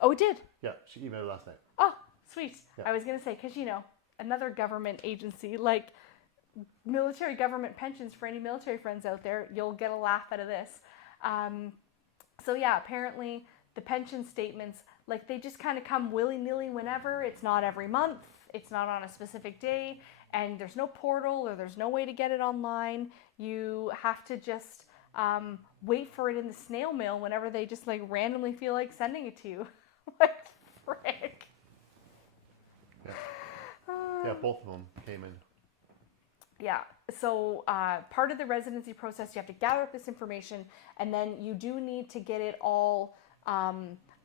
Oh, it did? Yeah, she emailed last night. Oh, sweet. Yeah. I was going to say, because, another government agency, like military government pensions for any military friends out there, you'll get a laugh out of this. So yeah, apparently the pension statements, like they just kind of come willy-nilly whenever. It's not every month. It's not on a specific day. And there's no portal or there's no way to get it online. You have to just wait for it in the snail mail whenever they just like randomly feel like sending it to you. Like, frick. Yeah, both of them came in. Yeah, so part of the residency process, you have to gather up this information, and then you do need to get it all,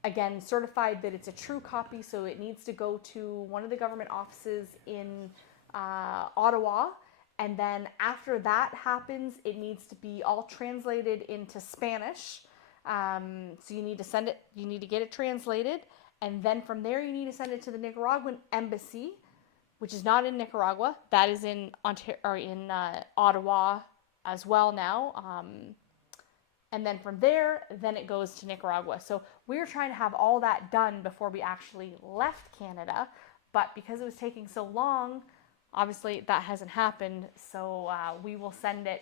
again, certified that it's a true copy, so it needs to go to one of the government offices in Ottawa, and then after that happens, it needs to be all translated into Spanish. So you need to send it, you need to get it translated, and then from there you need to send it to the Nicaraguan embassy, which is not in Nicaragua. That is in Ottawa as well now. And then from there, then it goes to Nicaragua. So we were trying to have all that done before we actually left Canada, but because it was taking so long, obviously that hasn't happened. So we will send it.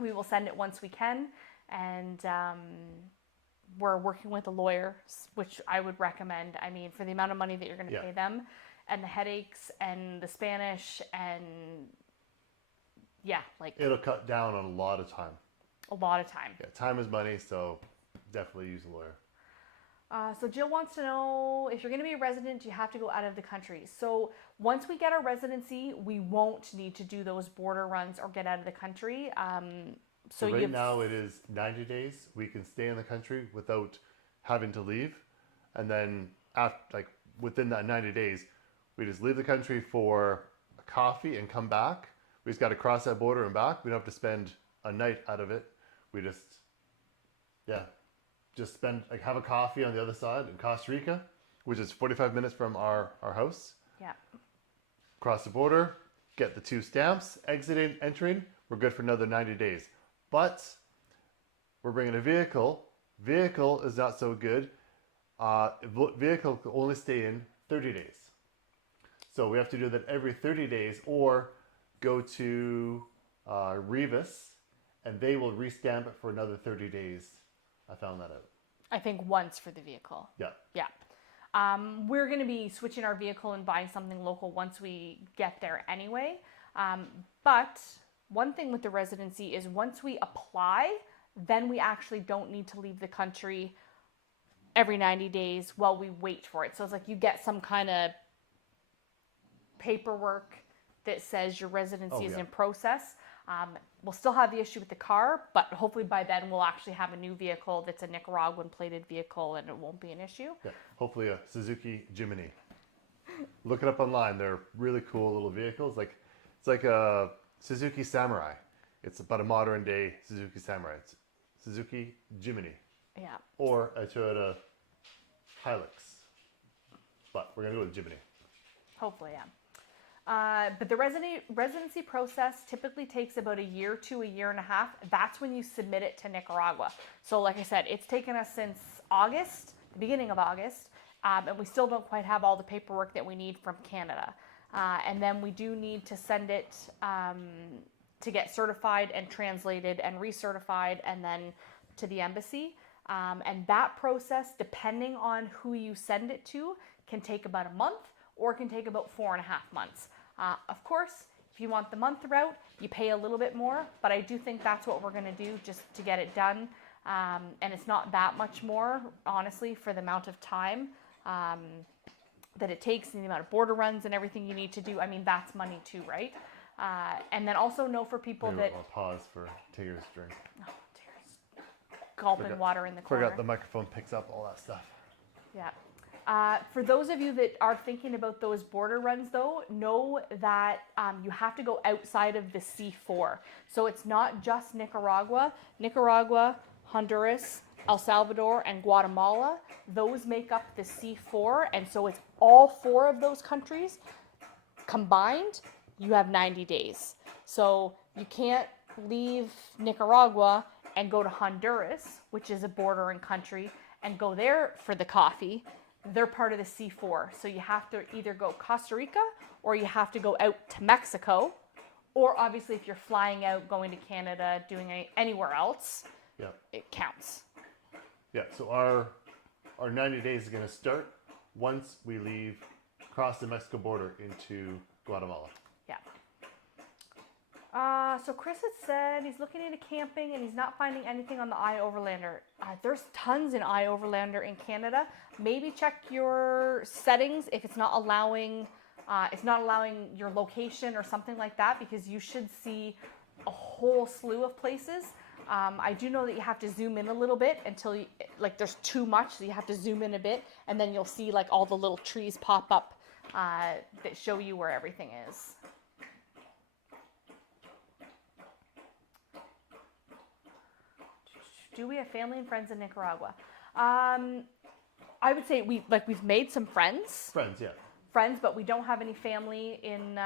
We will send it once we can, and we're working with a lawyer, which I would recommend. I mean, for the amount of money that you're going to pay them, and the headaches and the Spanish and like it'll cut down on a lot of time. A lot of time. Yeah, time is money, so definitely use a lawyer. So Jill wants to know, if you're going to be a resident, you have to go out of the country. So once we get our residency, we won't need to do those border runs or get out of the country. So right now it is 90 days. We can stay in the country without having to leave. And then after, within that 90 days, we just leave the country for a coffee and come back. We just got to cross that border and back. We don't have to spend a night out of it. We just spend, have a coffee on the other side in Costa Rica, which is 45 minutes from our house. Yeah. Cross the border, get the 2 stamps, exiting, entering. We're good for another 90 days. But we're bringing a vehicle. Vehicle is not so good. Vehicle can only stay in 30 days. So we have to do that every 30 days or go to Revis and they will restamp it for another 30 days. I found that out. I think once for the vehicle. Yeah. Yeah. We're going to be switching our vehicle and buying something local once we get there anyway. But one thing with the residency is once we apply, then we actually don't need to leave the country every 90 days while we wait for it. So it's like you get some kind of paperwork that says your residency is in process. We'll still have the issue with the car, but hopefully by then we'll actually have a new vehicle that's a Nicaraguan plated vehicle and it won't be an issue. Yeah, hopefully a Suzuki Jimny. Look it up online. They're really cool little vehicles. It's like a Suzuki Samurai. It's about a modern day Suzuki Samurai. It's Suzuki Jimny. Yeah. Or a Toyota Hilux. But we're going to go with Jimny. Hopefully, yeah. But the residency process typically takes about a year to a year and a half. That's when you submit it to Nicaragua. So like I said, it's taken us since August, the beginning of August, and we still don't quite have all the paperwork that we need from Canada. And then we do need to send it to get certified and translated and recertified and then to the embassy. And that process, depending on who you send it to, can take about a month or it can take about 4.5 months. Of course, if you want the month route, you pay a little bit more, but I do think that's what we're gonna do just to get it done. And it's not that much more, honestly, for the amount of time that it takes and the amount of border runs and everything you need to do. I mean, that's money too, right? And then also know for people that... I'll pause for Tigger's drink. Oh, Tigger's gulping water in the corner. Forgot the microphone picks up all that stuff. Yeah. For those of you that are thinking about those border runs, though, know that you have to go outside of the C4. So it's not just Nicaragua. Nicaragua, Honduras, El Salvador, and Guatemala, those make up the C4. And so it's all 4 of those countries combined, you have 90 days. So you can't leave Nicaragua and go to Honduras, which is a bordering country, and go there for the coffee, they're part of the C4. So you have to either go Costa Rica or you have to go out to Mexico. Or obviously if you're flying out, going to Canada, doing anywhere else, it counts. Yeah, so our 90 days is going to start once we leave, cross the Mexico border into Guatemala. Yeah. So Chris had said he's looking into camping and he's not finding anything on the iOverlander. There's tons in iOverlander in Canada. Maybe check your settings if it's not allowing your location or something like that, because you should see a whole slew of places. I do know that you have to zoom in a little bit until there's too much, so you have to zoom in a bit, and then you'll see like all the little trees pop up that show you where everything is. Do we have family and friends in Nicaragua? I would say we've made some friends. Friends, but we don't have any family in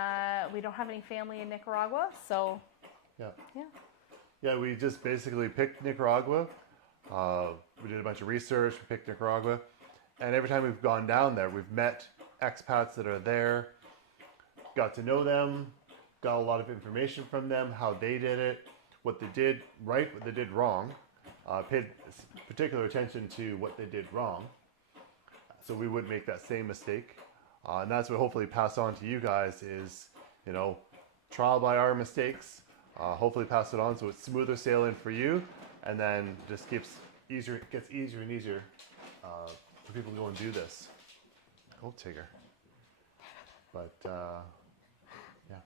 Nicaragua. So yeah, we just basically picked Nicaragua. We did a bunch of research. We picked Nicaragua, and every time we've gone down there, we've met expats that are there, got to know them, got a lot of information from them, how they did it, what they did right, what they did wrong. Paid particular attention to what they did wrong, so we wouldn't make that same mistake. And that's what hopefully pass on to you guys is, trial by our mistakes. Hopefully pass it on so it's smoother sailing for you, and then just gets easier and easier for people to go and do this. Go Tigger. But yeah.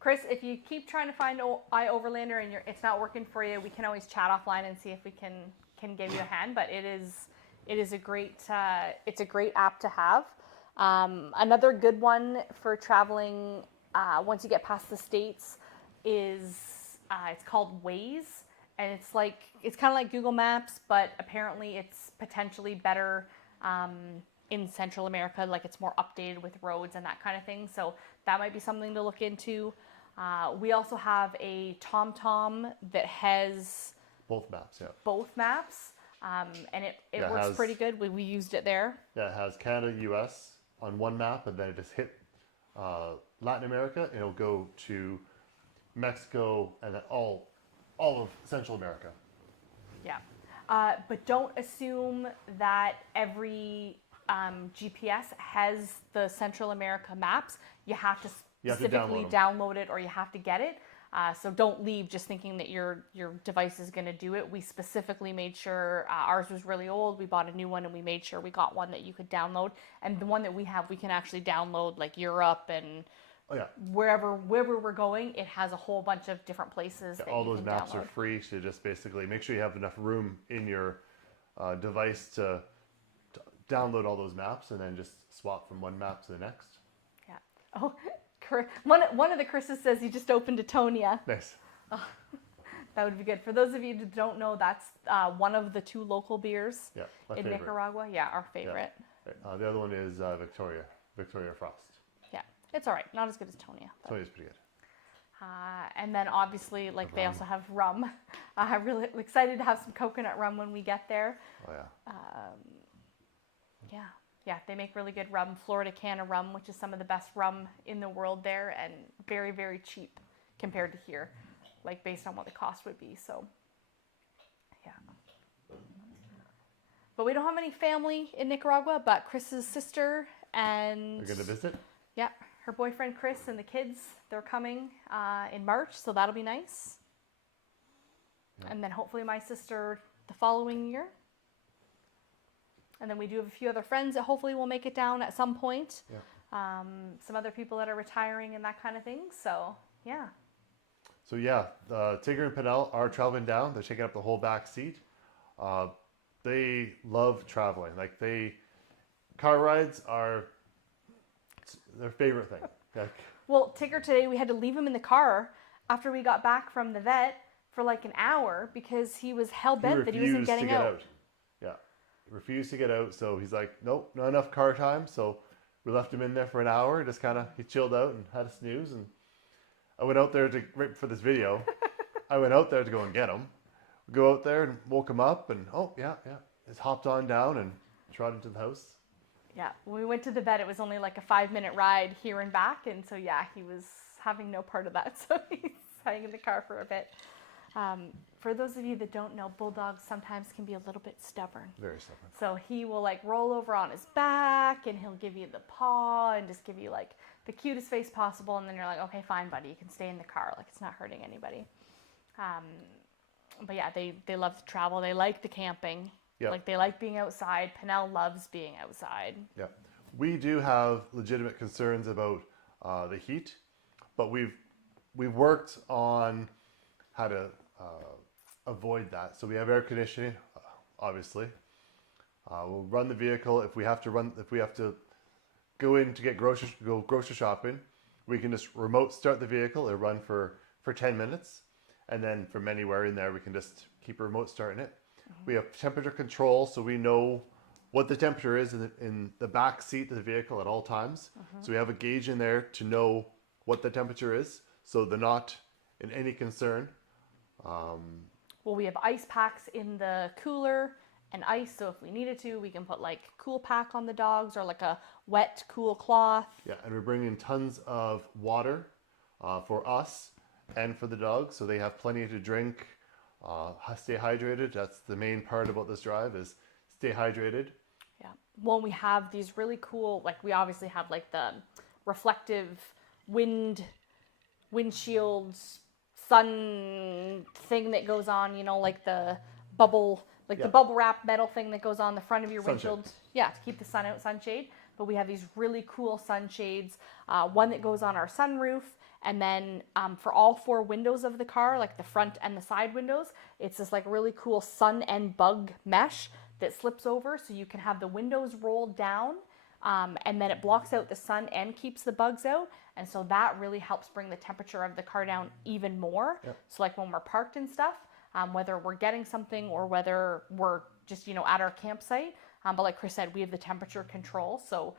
Chris, if you keep trying to find iOverlander and it's not working for you, we can always chat offline and see if we can give you a hand. But it is a great it's a great app to have. Another good one for traveling once you get past the States is it's called Waze, and it's kind of like Google Maps, but apparently it's potentially better in Central America. Like it's more updated with roads and that kind of thing. So that might be something to look into. We also have a TomTom that has both maps. Yeah. Both maps, and it works pretty good. We used it there. Yeah, it has Canada, U.S. on one map, and then it just hit Latin America, and it'll go to Mexico and then all of Central America. Yeah, but don't assume that every GPS has the Central America maps. You have to specifically download it, or you have to get it. So don't leave just thinking that your device is going to do it. We specifically made sure ours was really old. We bought a new one, and we made sure we got one that you could download. And the one that we have, we can actually download like Europe and wherever we're going. It has a whole bunch of different places. Yeah, that all you those can maps download. are free. So just basically make sure you have enough room in your device to download all those maps, and then just swap from one map to the next. Yeah. Oh. One of the Chris's says he just opened Atonia. Nice. Oh, that would be good. For those of you that don't know, that's one of the two local beers in Nicaragua. Yeah, our favorite. Yeah. The other one is Victoria Frost. Yeah, it's all right. Not as good as Tonia. Tonia's pretty good. And then obviously, they also have rum. I'm really excited to have some coconut rum when we get there. Oh yeah. Yeah, they make really good rum. Florida Canna rum, which is some of the best rum in the world there, and very, very cheap compared to here, based on what the cost would be. So, yeah. But we don't have any family in Nicaragua, but Chris's sister and... You're going to visit? Yeah, her boyfriend Chris and the kids, they're coming in March, so that'll be nice. Yeah. And then hopefully my sister the following year. And then we do have a few other friends that hopefully will make it down at some point. Yeah. Some other people that are retiring and that kind of thing. So, yeah. So, yeah, Tigger and Pinnell are traveling down. They're taking up the whole back seat. They love traveling. Car rides are their favorite thing. Well, Tigger today, we had to leave him in the car after we got back from the vet for an hour because he was hell-bent that he wasn't getting out. Yeah. Refused to get out, so he's like, nope, not enough car time. So we left him in there for an hour. Just he chilled out and had a snooze. And I went out there right before this video, I went out there to go and get him. Go out there and woke him up, and oh yeah, just hopped on down and trotted to the house. Yeah, when we went to the vet, it was only like a 5-minute ride here and back, and so yeah, he was having no part of that, so he's hanging in the car for a bit. For those of you that don't know, bulldogs sometimes can be a little bit stubborn. Very stubborn. So he will like roll over on his back, and he'll give you the paw and just give you like the cutest face possible, and then you're like, okay, fine, buddy, you can stay in the car, like it's not hurting anybody. But yeah, they love to travel. They like the camping. Yep. Like they like being outside. Pinnell loves being outside. Yeah, we do have legitimate concerns about the heat, but we've worked on how to avoid that. So we have air conditioning, obviously. We'll run the vehicle if we have to go in to go grocery shopping. We can just remote start the vehicle. It'll run for 10 minutes, and then from anywhere in there we can just keep remote starting it. We have temperature control, so we know what the temperature is in the back seat of the vehicle at all times. So we have a gauge in there to know what the temperature is, so they're not in any concern. Well, we have ice packs in the cooler and ice, so if we needed to, we can put like cool pack on the dogs or like a wet, cool cloth. Yeah, and we're bringing tons of water for us and for the dogs, so they have plenty to drink. Stay hydrated. That's the main part about this drive, is stay hydrated. Yeah. Well, we have these really cool, like we obviously have like the reflective windshields, sun thing that goes on, you know, like the bubble, like the bubble wrap metal thing that goes on the front of your windshield. Yeah, to keep the sun out, sunshade. But we have these really cool sunshades, one that goes on our sunroof. And then for all 4 windows of the car, like the front and the side windows, it's this like really cool sun and bug mesh that slips over, so you can have the windows rolled down, and then it blocks out the sun and keeps the bugs out. And so that really helps bring the temperature of the car down even more. Yep. So like when we're parked and stuff, whether we're getting something or whether we're just, you know, at our campsite. But like Chris said, we have the temperature control. So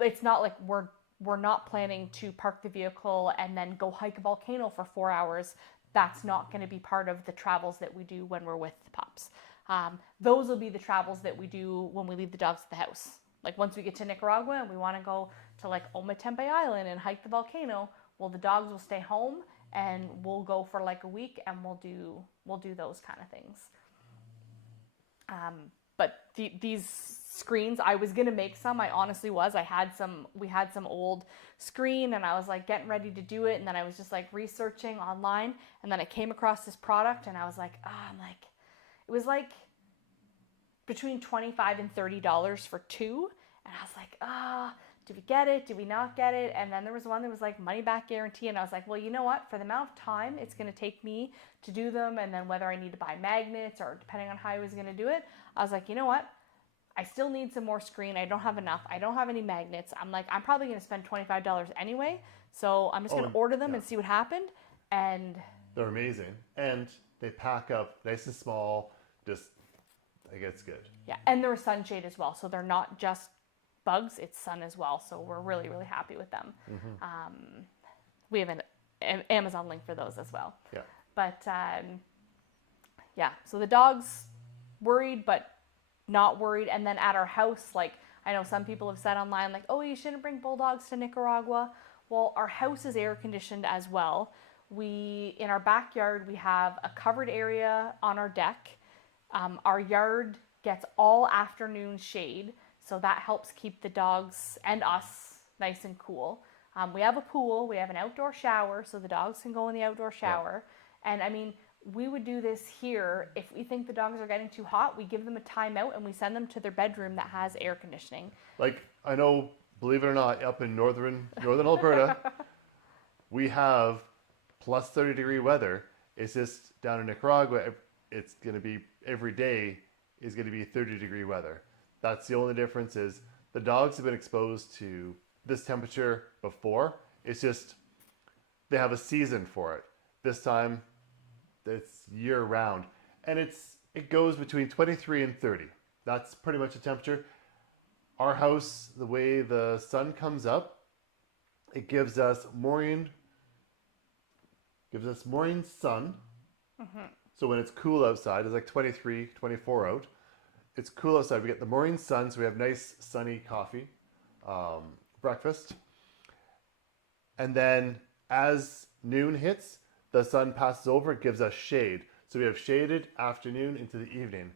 it's not like we're not planning to park the vehicle and then go hike a volcano for 4 hours. That's not going to be part of the travels that we do when we're with the pups. Those will be the travels that we do when we leave the dogs at the house. Like once we get to Nicaragua and we want to go to like Ometempe Island and hike the volcano, well, the dogs will stay home and we'll go for like a week and we'll do those kind of things. But these screens, I was gonna make some. I honestly was. We had some old screen, and I was like getting ready to do it, and then I was just like researching online, and then I came across this product, and I was like, it was like between $25 and $30 for 2, and I was like, do we get it? Do we not get it? And then there was one that was like money back guarantee, and I was like, well, you know what? For the amount of time it's gonna take me to do them, and then whether I need to buy magnets or depending on how I was gonna do it, I was like, you know what? I still need some more screen. I don't have enough. I don't have any magnets. I'm like, I'm probably going to spend $25 anyway. So I'm just going to order them and see what happened. And they're amazing. And they pack up nice and small. Just, I guess it's good. Yeah. And they're sunshade as well. So they're not just bugs, it's sun as well. So we're really, really happy with them. We have an Amazon link for those as well. Yeah. But yeah, so the dog's worried, but not worried. And then at our house, like I know some people have said online, like, oh, you shouldn't bring bulldogs to Nicaragua. Well, our house is air conditioned as well. In our backyard, we have a covered area on our deck. Our yard gets all afternoon shade, so that helps keep the dogs and us nice and cool. We have a pool, we have an outdoor shower, so the dogs can go in the outdoor shower. Yeah. And I mean, we would do this here. If we think the dogs are getting too hot, we give them a timeout and we send them to their bedroom that has air conditioning. Like, I know, believe it or not, up in northern Alberta, we have plus 30-degree weather. It's just down in Nicaragua, it's going to be, every day is going to be 30-degree weather. That's the only difference. Is the dogs have been exposed to this temperature before. It's just, they have a season for it. This time, it's year round, and it goes between 23 and 30. That's pretty much the temperature. Our house, the way the sun comes up, it gives us morning gives us morning sun. So when it's cool outside, it's like 23, 24 out. It's cool outside. We get the morning sun, so we have nice sunny coffee, breakfast. And then as noon hits, the sun passes over, it gives us shade. So we have shaded afternoon into the evening.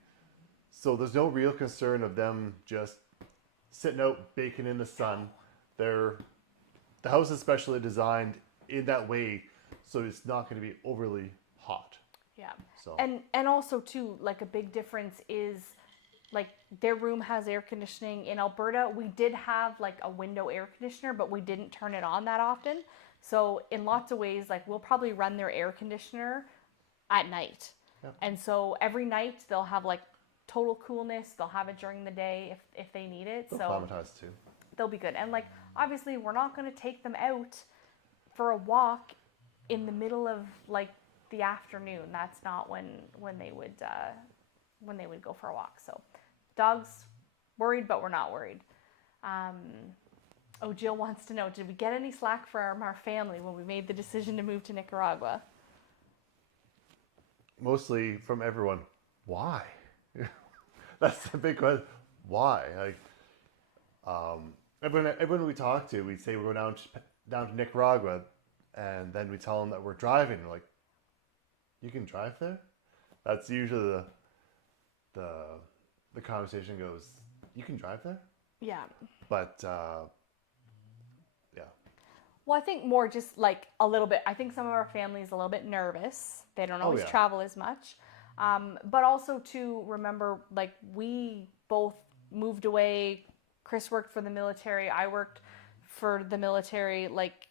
So there's no real concern of them just sitting out baking in the sun. The house is specially designed in that way, so it's not going to be overly hot. Yeah. So And also too, like a big difference is like their room has air conditioning. In Alberta, we did have like a window air conditioner, but we didn't turn it on that often. So in lots of ways, like we'll probably run their air conditioner at night. Yeah. And so every night they'll have like total coolness. They'll have it during the day if they need it. they'll So acclimatize too. they'll be good. And like obviously we're not going to take them out for a walk in the middle of like the afternoon. That's not when they would go for a walk. So dogs worried, but we're not worried. Oh, Jill wants to know, did we get any slack from our family when we made the decision to move to Nicaragua? Mostly from everyone. Why? That's the big question. Why? Like, everyone we talk to, we say we're going down to Nicaragua, and then we tell them that we're driving. They're like, you can drive there? That's usually the conversation goes, you can drive there? Yeah. But yeah. Well, I think more just like a little bit. I think some of our family is a little bit nervous. They don't always travel as much. But also to remember, like we both moved away. Chris worked for the military. I worked for the military. Like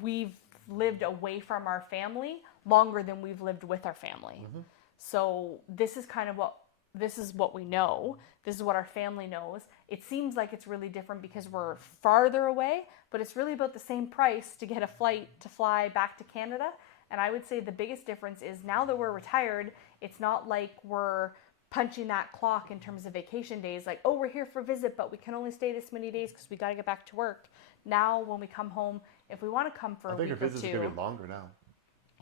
we've lived away from our family longer than we've lived with our family. Mm-hmm. So this is kind of what we know. This is what our family knows. It seems like it's really different because we're farther away, but it's really about the same price to get a flight to fly back to Canada. And I would say the biggest difference is now that we're retired, it's not like we're punching that clock in terms of vacation days. Like, oh, we're here for a visit, but we can only stay this many days because we got to get back to work. Now, when we come home, if we want to come for a week or two. I think our visits are going to be longer now.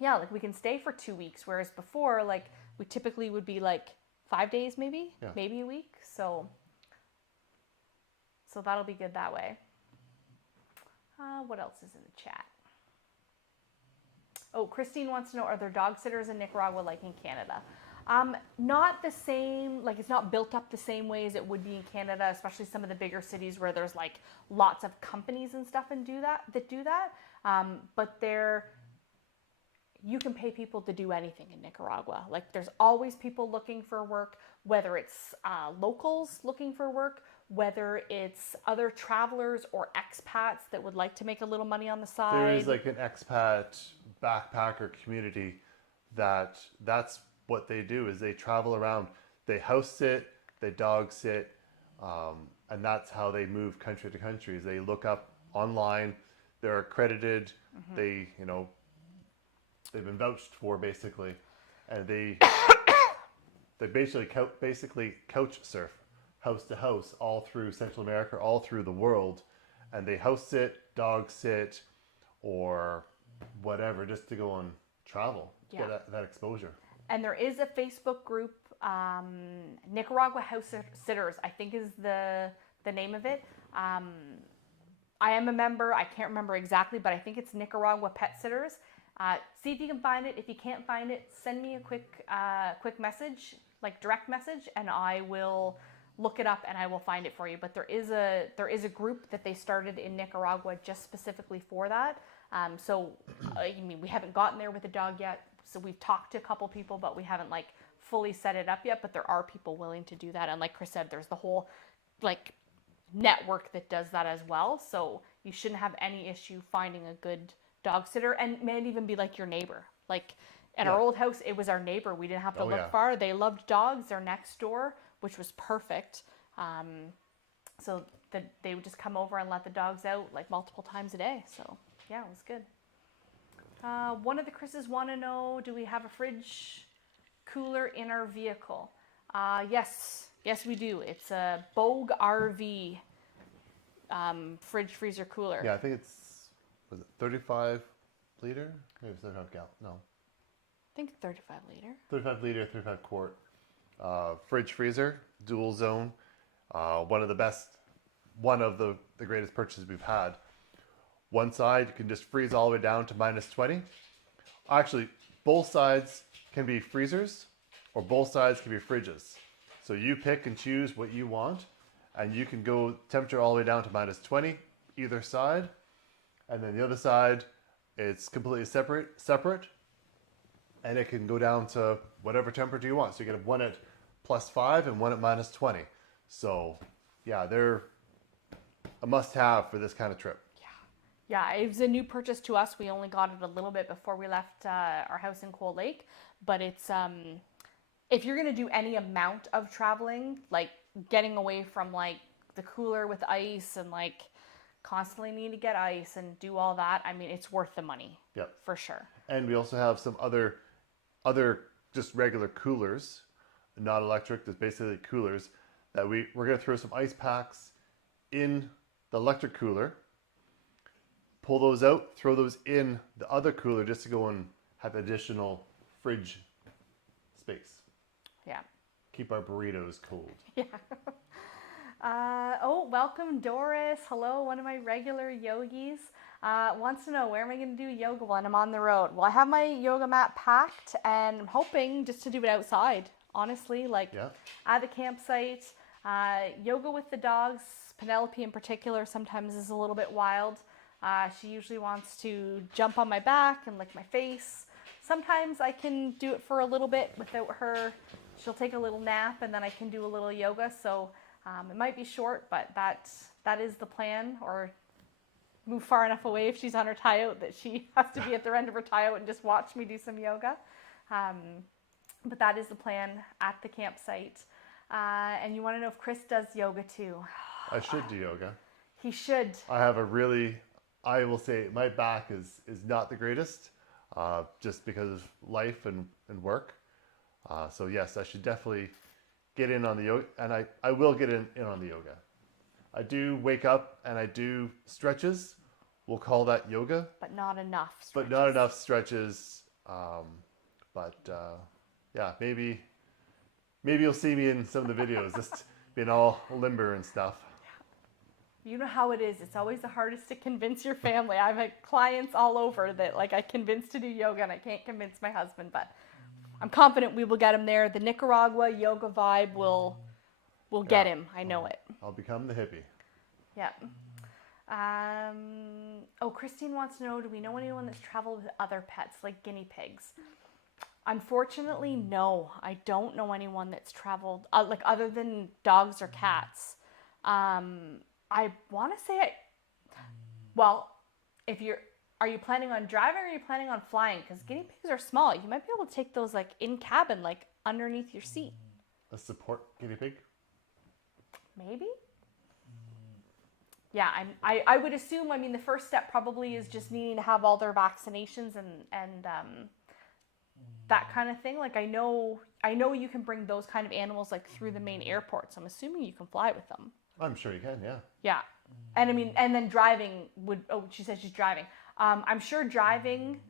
Yeah, like we can stay for 2 weeks, whereas before, like we typically would be like 5 days, maybe a week. So that'll be good that way. What else is in the chat? Oh, Christine wants to know, are there dog sitters in Nicaragua like in Canada? Not the same, like it's not built up the same way as it would be in Canada, especially some of the bigger cities where there's like lots of companies and stuff and do that. But you can pay people to do anything in Nicaragua. Like there's always people looking for work, whether it's locals looking for work, whether it's other travelers or expats that would like to make a little money on the side. There is like an expat backpacker community that's what they do is they travel around, they house sit, they dog sit, and that's how they move country to country. They look up online, they're accredited, they they've been vouched for basically, and they basically couch surf house to house all through Central America, all through the world, and they house sit, dog sit, or whatever, just to go and travel, to get that exposure. And there is a Facebook group, Nicaragua House Sitters, I think is the name of it. I am a member. I can't remember exactly, but I think it's Nicaragua Pet Sitters. See if you can find it. If you can't find it, send me a quick message, like direct message, and I will look it up and I will find it for you. But there is a group that they started in Nicaragua just specifically for that. So I mean, we haven't gotten there with a dog yet. So we've talked to a couple people, but we haven't like fully set it up yet. But there are people willing to do that. And like Chris said, there's the whole like network that does that as well. So you shouldn't have any issue finding a good dog sitter, and it might even be like your neighbor. Like at our old house, it was our neighbor. We didn't have to look far. They loved dogs. They're next door, which was perfect. So that they would just come over and let the dogs out like multiple times a day. So yeah, it was good. One of the Chris's want to know, do we have a fridge cooler in our vehicle? Yes, we do. It's a Bogue RV fridge freezer cooler. Yeah, I think it's 35 liter? Maybe 35 gallon. No. I think 35 liter. 35 liter, 35 quart. Fridge freezer, dual zone. One of the greatest purchases we've had. One side you can just freeze all the way down to -20. Actually, both sides can be freezers or both sides can be fridges. So you pick and choose what you want, and you can go temperature all the way down to -20 either side, and then the other side it's completely separate, and it can go down to whatever temperature you want. So you get one at +5 and one at -20. So yeah, they're a must-have for this kind of trip. Yeah, it was a new purchase to us. We only got it a little bit before we left our house in Cold Lake. But it's, if you're going to do any amount of traveling, like getting away from like the cooler with ice and like constantly need to get ice and do all that, I mean, it's worth the money. Yep. For sure. And we also have some other just regular coolers, not electric, just basically coolers that we're going to throw some ice packs in the electric cooler, pull those out, throw those in the other cooler just to go and have additional fridge space. Yeah. Keep our burritos cold. Yeah. Welcome Doris. Hello, one of my regular yogis. Wants to know, where am I going to do yoga when I'm on the road? Well, I have my yoga mat packed and I'm hoping just to do it outside, honestly, like at the campsite. Yoga with the dogs, Penelope in particular, sometimes is a little bit wild. She usually wants to jump on my back and lick my face. Sometimes I can do it for a little bit without her. She'll take a little nap and then I can do a little yoga. So it might be short, but that is the plan, or move far enough away if she's on her tie out that she has to be at the end of her tie out and just watch me do some yoga. But that is the plan at the campsite. And you want to know if Chris does yoga too. I should do yoga. He should. I will say my back is not the greatest, just because of life and work. So yes, I should definitely get in on the yoga, and I will get in on the yoga. I do wake up and I do stretches. We'll call that yoga. But not enough stretches. But not enough stretches. Yeah, maybe you'll see me in some of the videos, just being all limber and stuff. You know how it is. It's always the hardest to convince your family. I've had clients all over that like I convinced to do yoga and I can't convince my husband, but I'm confident we will get him there. The Nicaragua yoga vibe will get him. I know it. I'll become the hippie. Yeah. Christine wants to know, do we know anyone that's traveled with other pets like guinea pigs? Unfortunately, no. I don't know anyone that's traveled like other than dogs or cats. I want to say are you planning on driving or are you planning on flying? Because guinea pigs are small. You might be able to take those like in cabin, like underneath your seat. A support guinea pig? Maybe. Yeah, I would assume, I mean, the first step probably is just needing to have all their vaccinations and that kind of thing. Like I know you can bring those kind of animals like through the main airports. I'm assuming you can fly with them. I'm sure you can, yeah. Yeah. And I mean, and then driving she says she's driving. I'm sure driving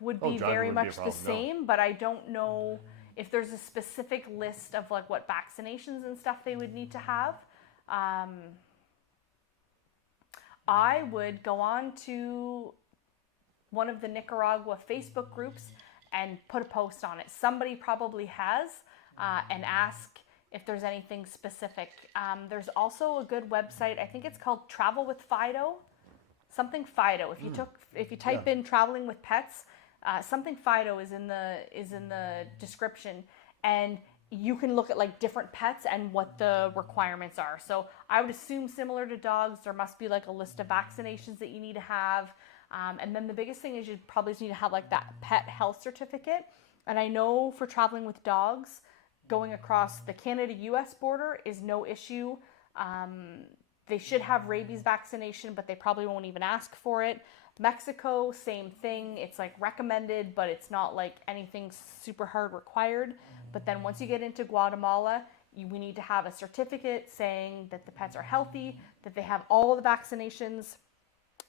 would be very much the same, but I don't know if there's a specific list of like what vaccinations and stuff they would need to have. I would go on to one of the Nicaragua Facebook groups and put a post on it. Somebody probably has, and ask if there's anything specific. There's also a good website. I think it's called Travel with Fido. Something Fido. If you type in traveling with pets, something Fido is in the description, and you can look at like different pets and what the requirements are. So I would assume similar to dogs, there must be like a list of vaccinations that you need to have. And then the biggest thing is you probably just need to have like that pet health certificate. And I know for traveling with dogs, going across the Canada-US border is no issue. They should have rabies vaccination, but they probably won't even ask for it. Mexico, same thing. It's like recommended, but it's not like anything super hard required. But then once you get into Guatemala, we need to have a certificate saying that the pets are healthy, that they have all the vaccinations,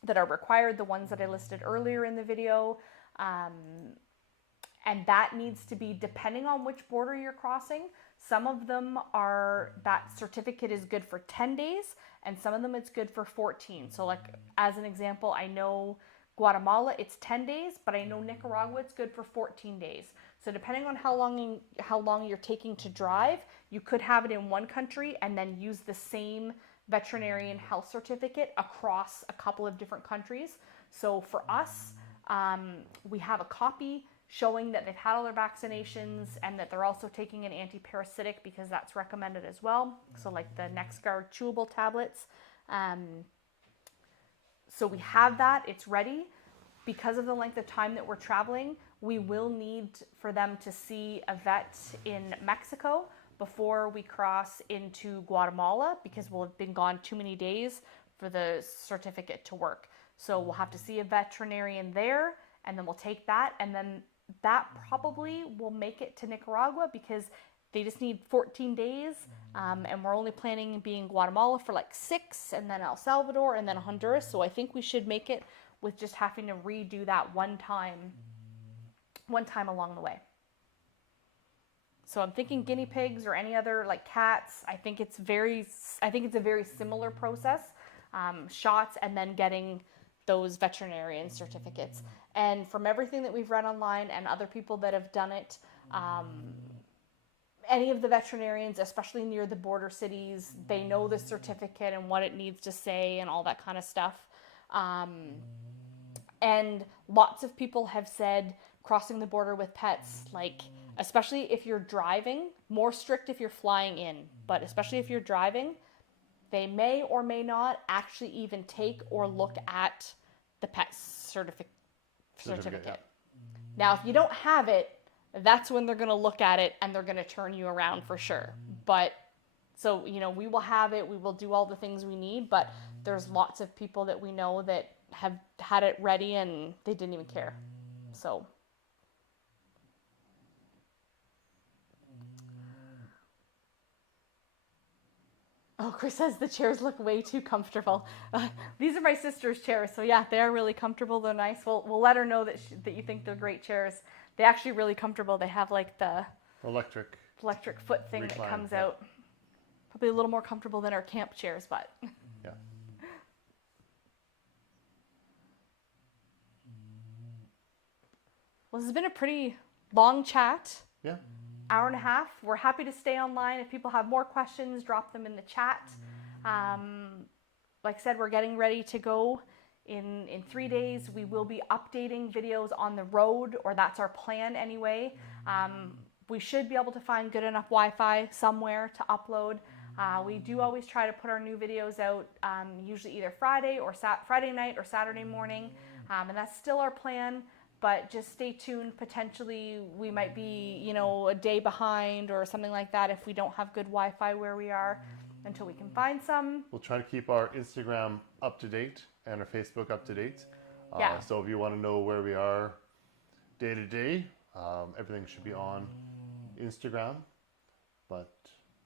that are required, the ones that I listed earlier in the video. And that needs to be, depending on which border you're crossing, some of them are, that certificate is good for 10 days, and some of them it's good for 14. So like, as an example, I know Guatemala, it's 10 days, but I know Nicaragua, it's good for 14 days. So depending on how long you're taking to drive, you could have it in one country and then use the same veterinarian health certificate across a couple of different countries. So for us, we have a copy showing that they've had all their vaccinations and that they're also taking an anti-parasitic because that's recommended as well. So like the NexGard chewable tablets. So we have that, it's ready. Because of the length of time that we're traveling, we will need for them to see a vet in Mexico before we cross into Guatemala, because we'll have been gone too many days for the certificate to work. So we'll have to see a veterinarian there, and then we'll take that, and then that probably will make it to Nicaragua because they just need 14 days, and we're only planning on being in Guatemala for like 6, and then El Salvador, and then Honduras. So I think we should make it with just having to redo that one time along the way. So I'm thinking guinea pigs or any other like cats. I think it's a very similar process, shots and then getting those veterinarian certificates. And from everything that we've read online and other people that have done it, any of the veterinarians, especially near the border cities, they know the certificate and what it needs to say and all that kind of stuff. And lots of people have said crossing the border with pets, like, especially if you're driving, more strict if you're flying in, but especially if you're driving, they may or may not actually even take or look at the pet certificate. Yeah. Now, if you don't have it, that's when they're going to look at it and they're going to turn you around for sure. But so, we will have it, we will do all the things we need, but there's lots of people that we know that have had it ready and they didn't even care. So oh, Chris says the chairs look way too comfortable. These are my sister's chairs, so yeah, they are really comfortable. They're nice. We'll let her know that you think they're great chairs. They're actually really comfortable. They have like the electric foot thing recline, that comes out. Probably a little more comfortable than our camp chairs, but yeah. Well, this has been a pretty long chat. Yeah. Hour and a half. We're happy to stay online. If people have more questions, drop them in the chat. Like I said, we're getting ready to go in 3 days. We will be updating videos on the road, or that's our plan anyway. We should be able to find good enough Wi-Fi somewhere to upload. We do always try to put our new videos out, usually either Friday night or Saturday morning, and that's still our plan. But just stay tuned. Potentially, we might be, a day behind or something like that if we don't have good Wi-Fi where we are until we can find some. We'll try to keep our Instagram up to date and our Facebook up to date. Yeah. So if you want to know where we are day to day, everything should be on Instagram. But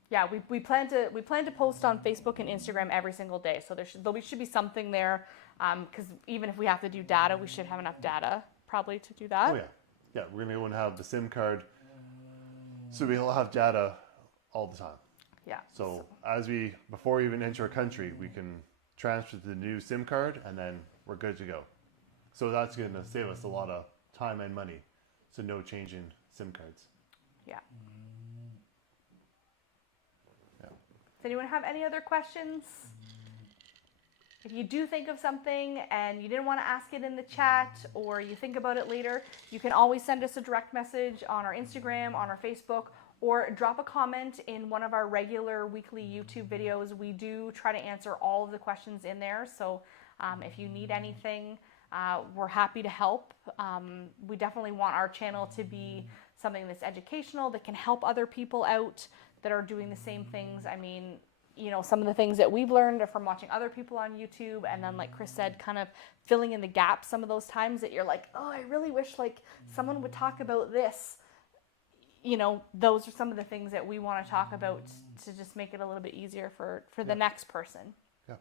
yeah, we plan to post on Facebook and Instagram every single day. So there should be something there, because even if we have to do data, we should have enough data probably to do that. Oh yeah, we're gonna go and have the SIM card, so we'll have data all the time. Yeah. So before we even enter a country, we can transfer to the new SIM card, and then we're good to go. So that's gonna save us a lot of time and money. So no change in SIM cards. Yeah. Does anyone have any other questions? If you do think of something and you didn't want to ask it in the chat, or you think about it later, you can always send us a direct message on our Instagram, on our Facebook, or drop a comment in one of our regular weekly YouTube videos. We do try to answer all of the questions in there. So if you need anything, we're happy to help. We definitely want our channel to be something that's educational, that can help other people out that are doing the same things. I mean, some of the things that we've learned are from watching other people on YouTube, and then like Chris said, kind of filling in the gaps some of those times that you're like, oh, I really wish like someone would talk about this. Those are some of the things that we want to talk about to just make it a little bit easier for the next person. Yeah.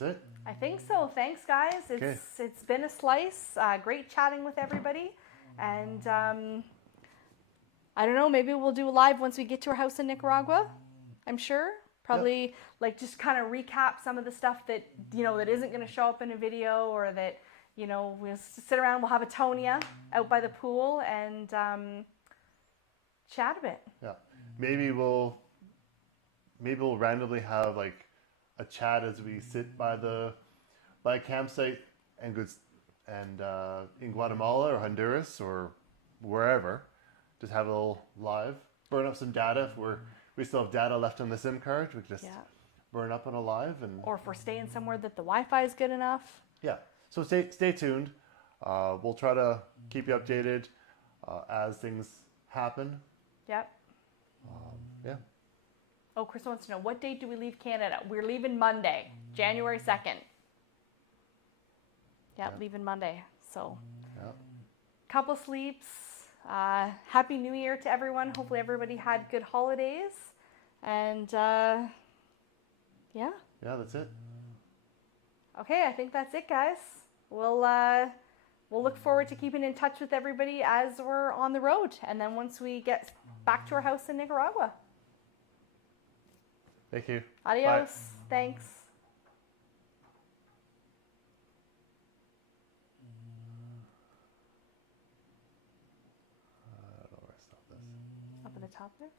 That's it. I think so. Thanks, guys. It's been a slice. Great chatting with everybody, and I don't know. Maybe we'll do a live once we get to our house in Nicaragua. I'm sure. Probably like just kind of recap some of the stuff that that isn't going to show up in a video, or that we'll sit around. We'll have a Tonia out by the pool and chat a bit. Yeah. Maybe we'll randomly have like a chat as we sit by a campsite and in Guatemala or Honduras or wherever. Just have a little live. Burn up some data if we still have data left on the SIM card. We can just burn up on a live or if we're staying somewhere that the Wi-Fi is good enough. Yeah. So stay tuned. We'll try to keep you updated as things happen. Yep. Yeah. Oh, Chris wants to know, what date do we leave Canada? We're leaving Monday, January 2nd. Yep, leaving Monday. So, couple sleeps. Happy New Year to everyone. Hopefully everybody had good holidays. And, yeah. Yeah, that's it. Okay, I think that's it, guys. We'll look forward to keeping in touch with everybody as we're on the road. And then once we get back to our house in Nicaragua. Thank you. Adios. Bye. Thanks. I don't know where I stopped this. Up at the top there.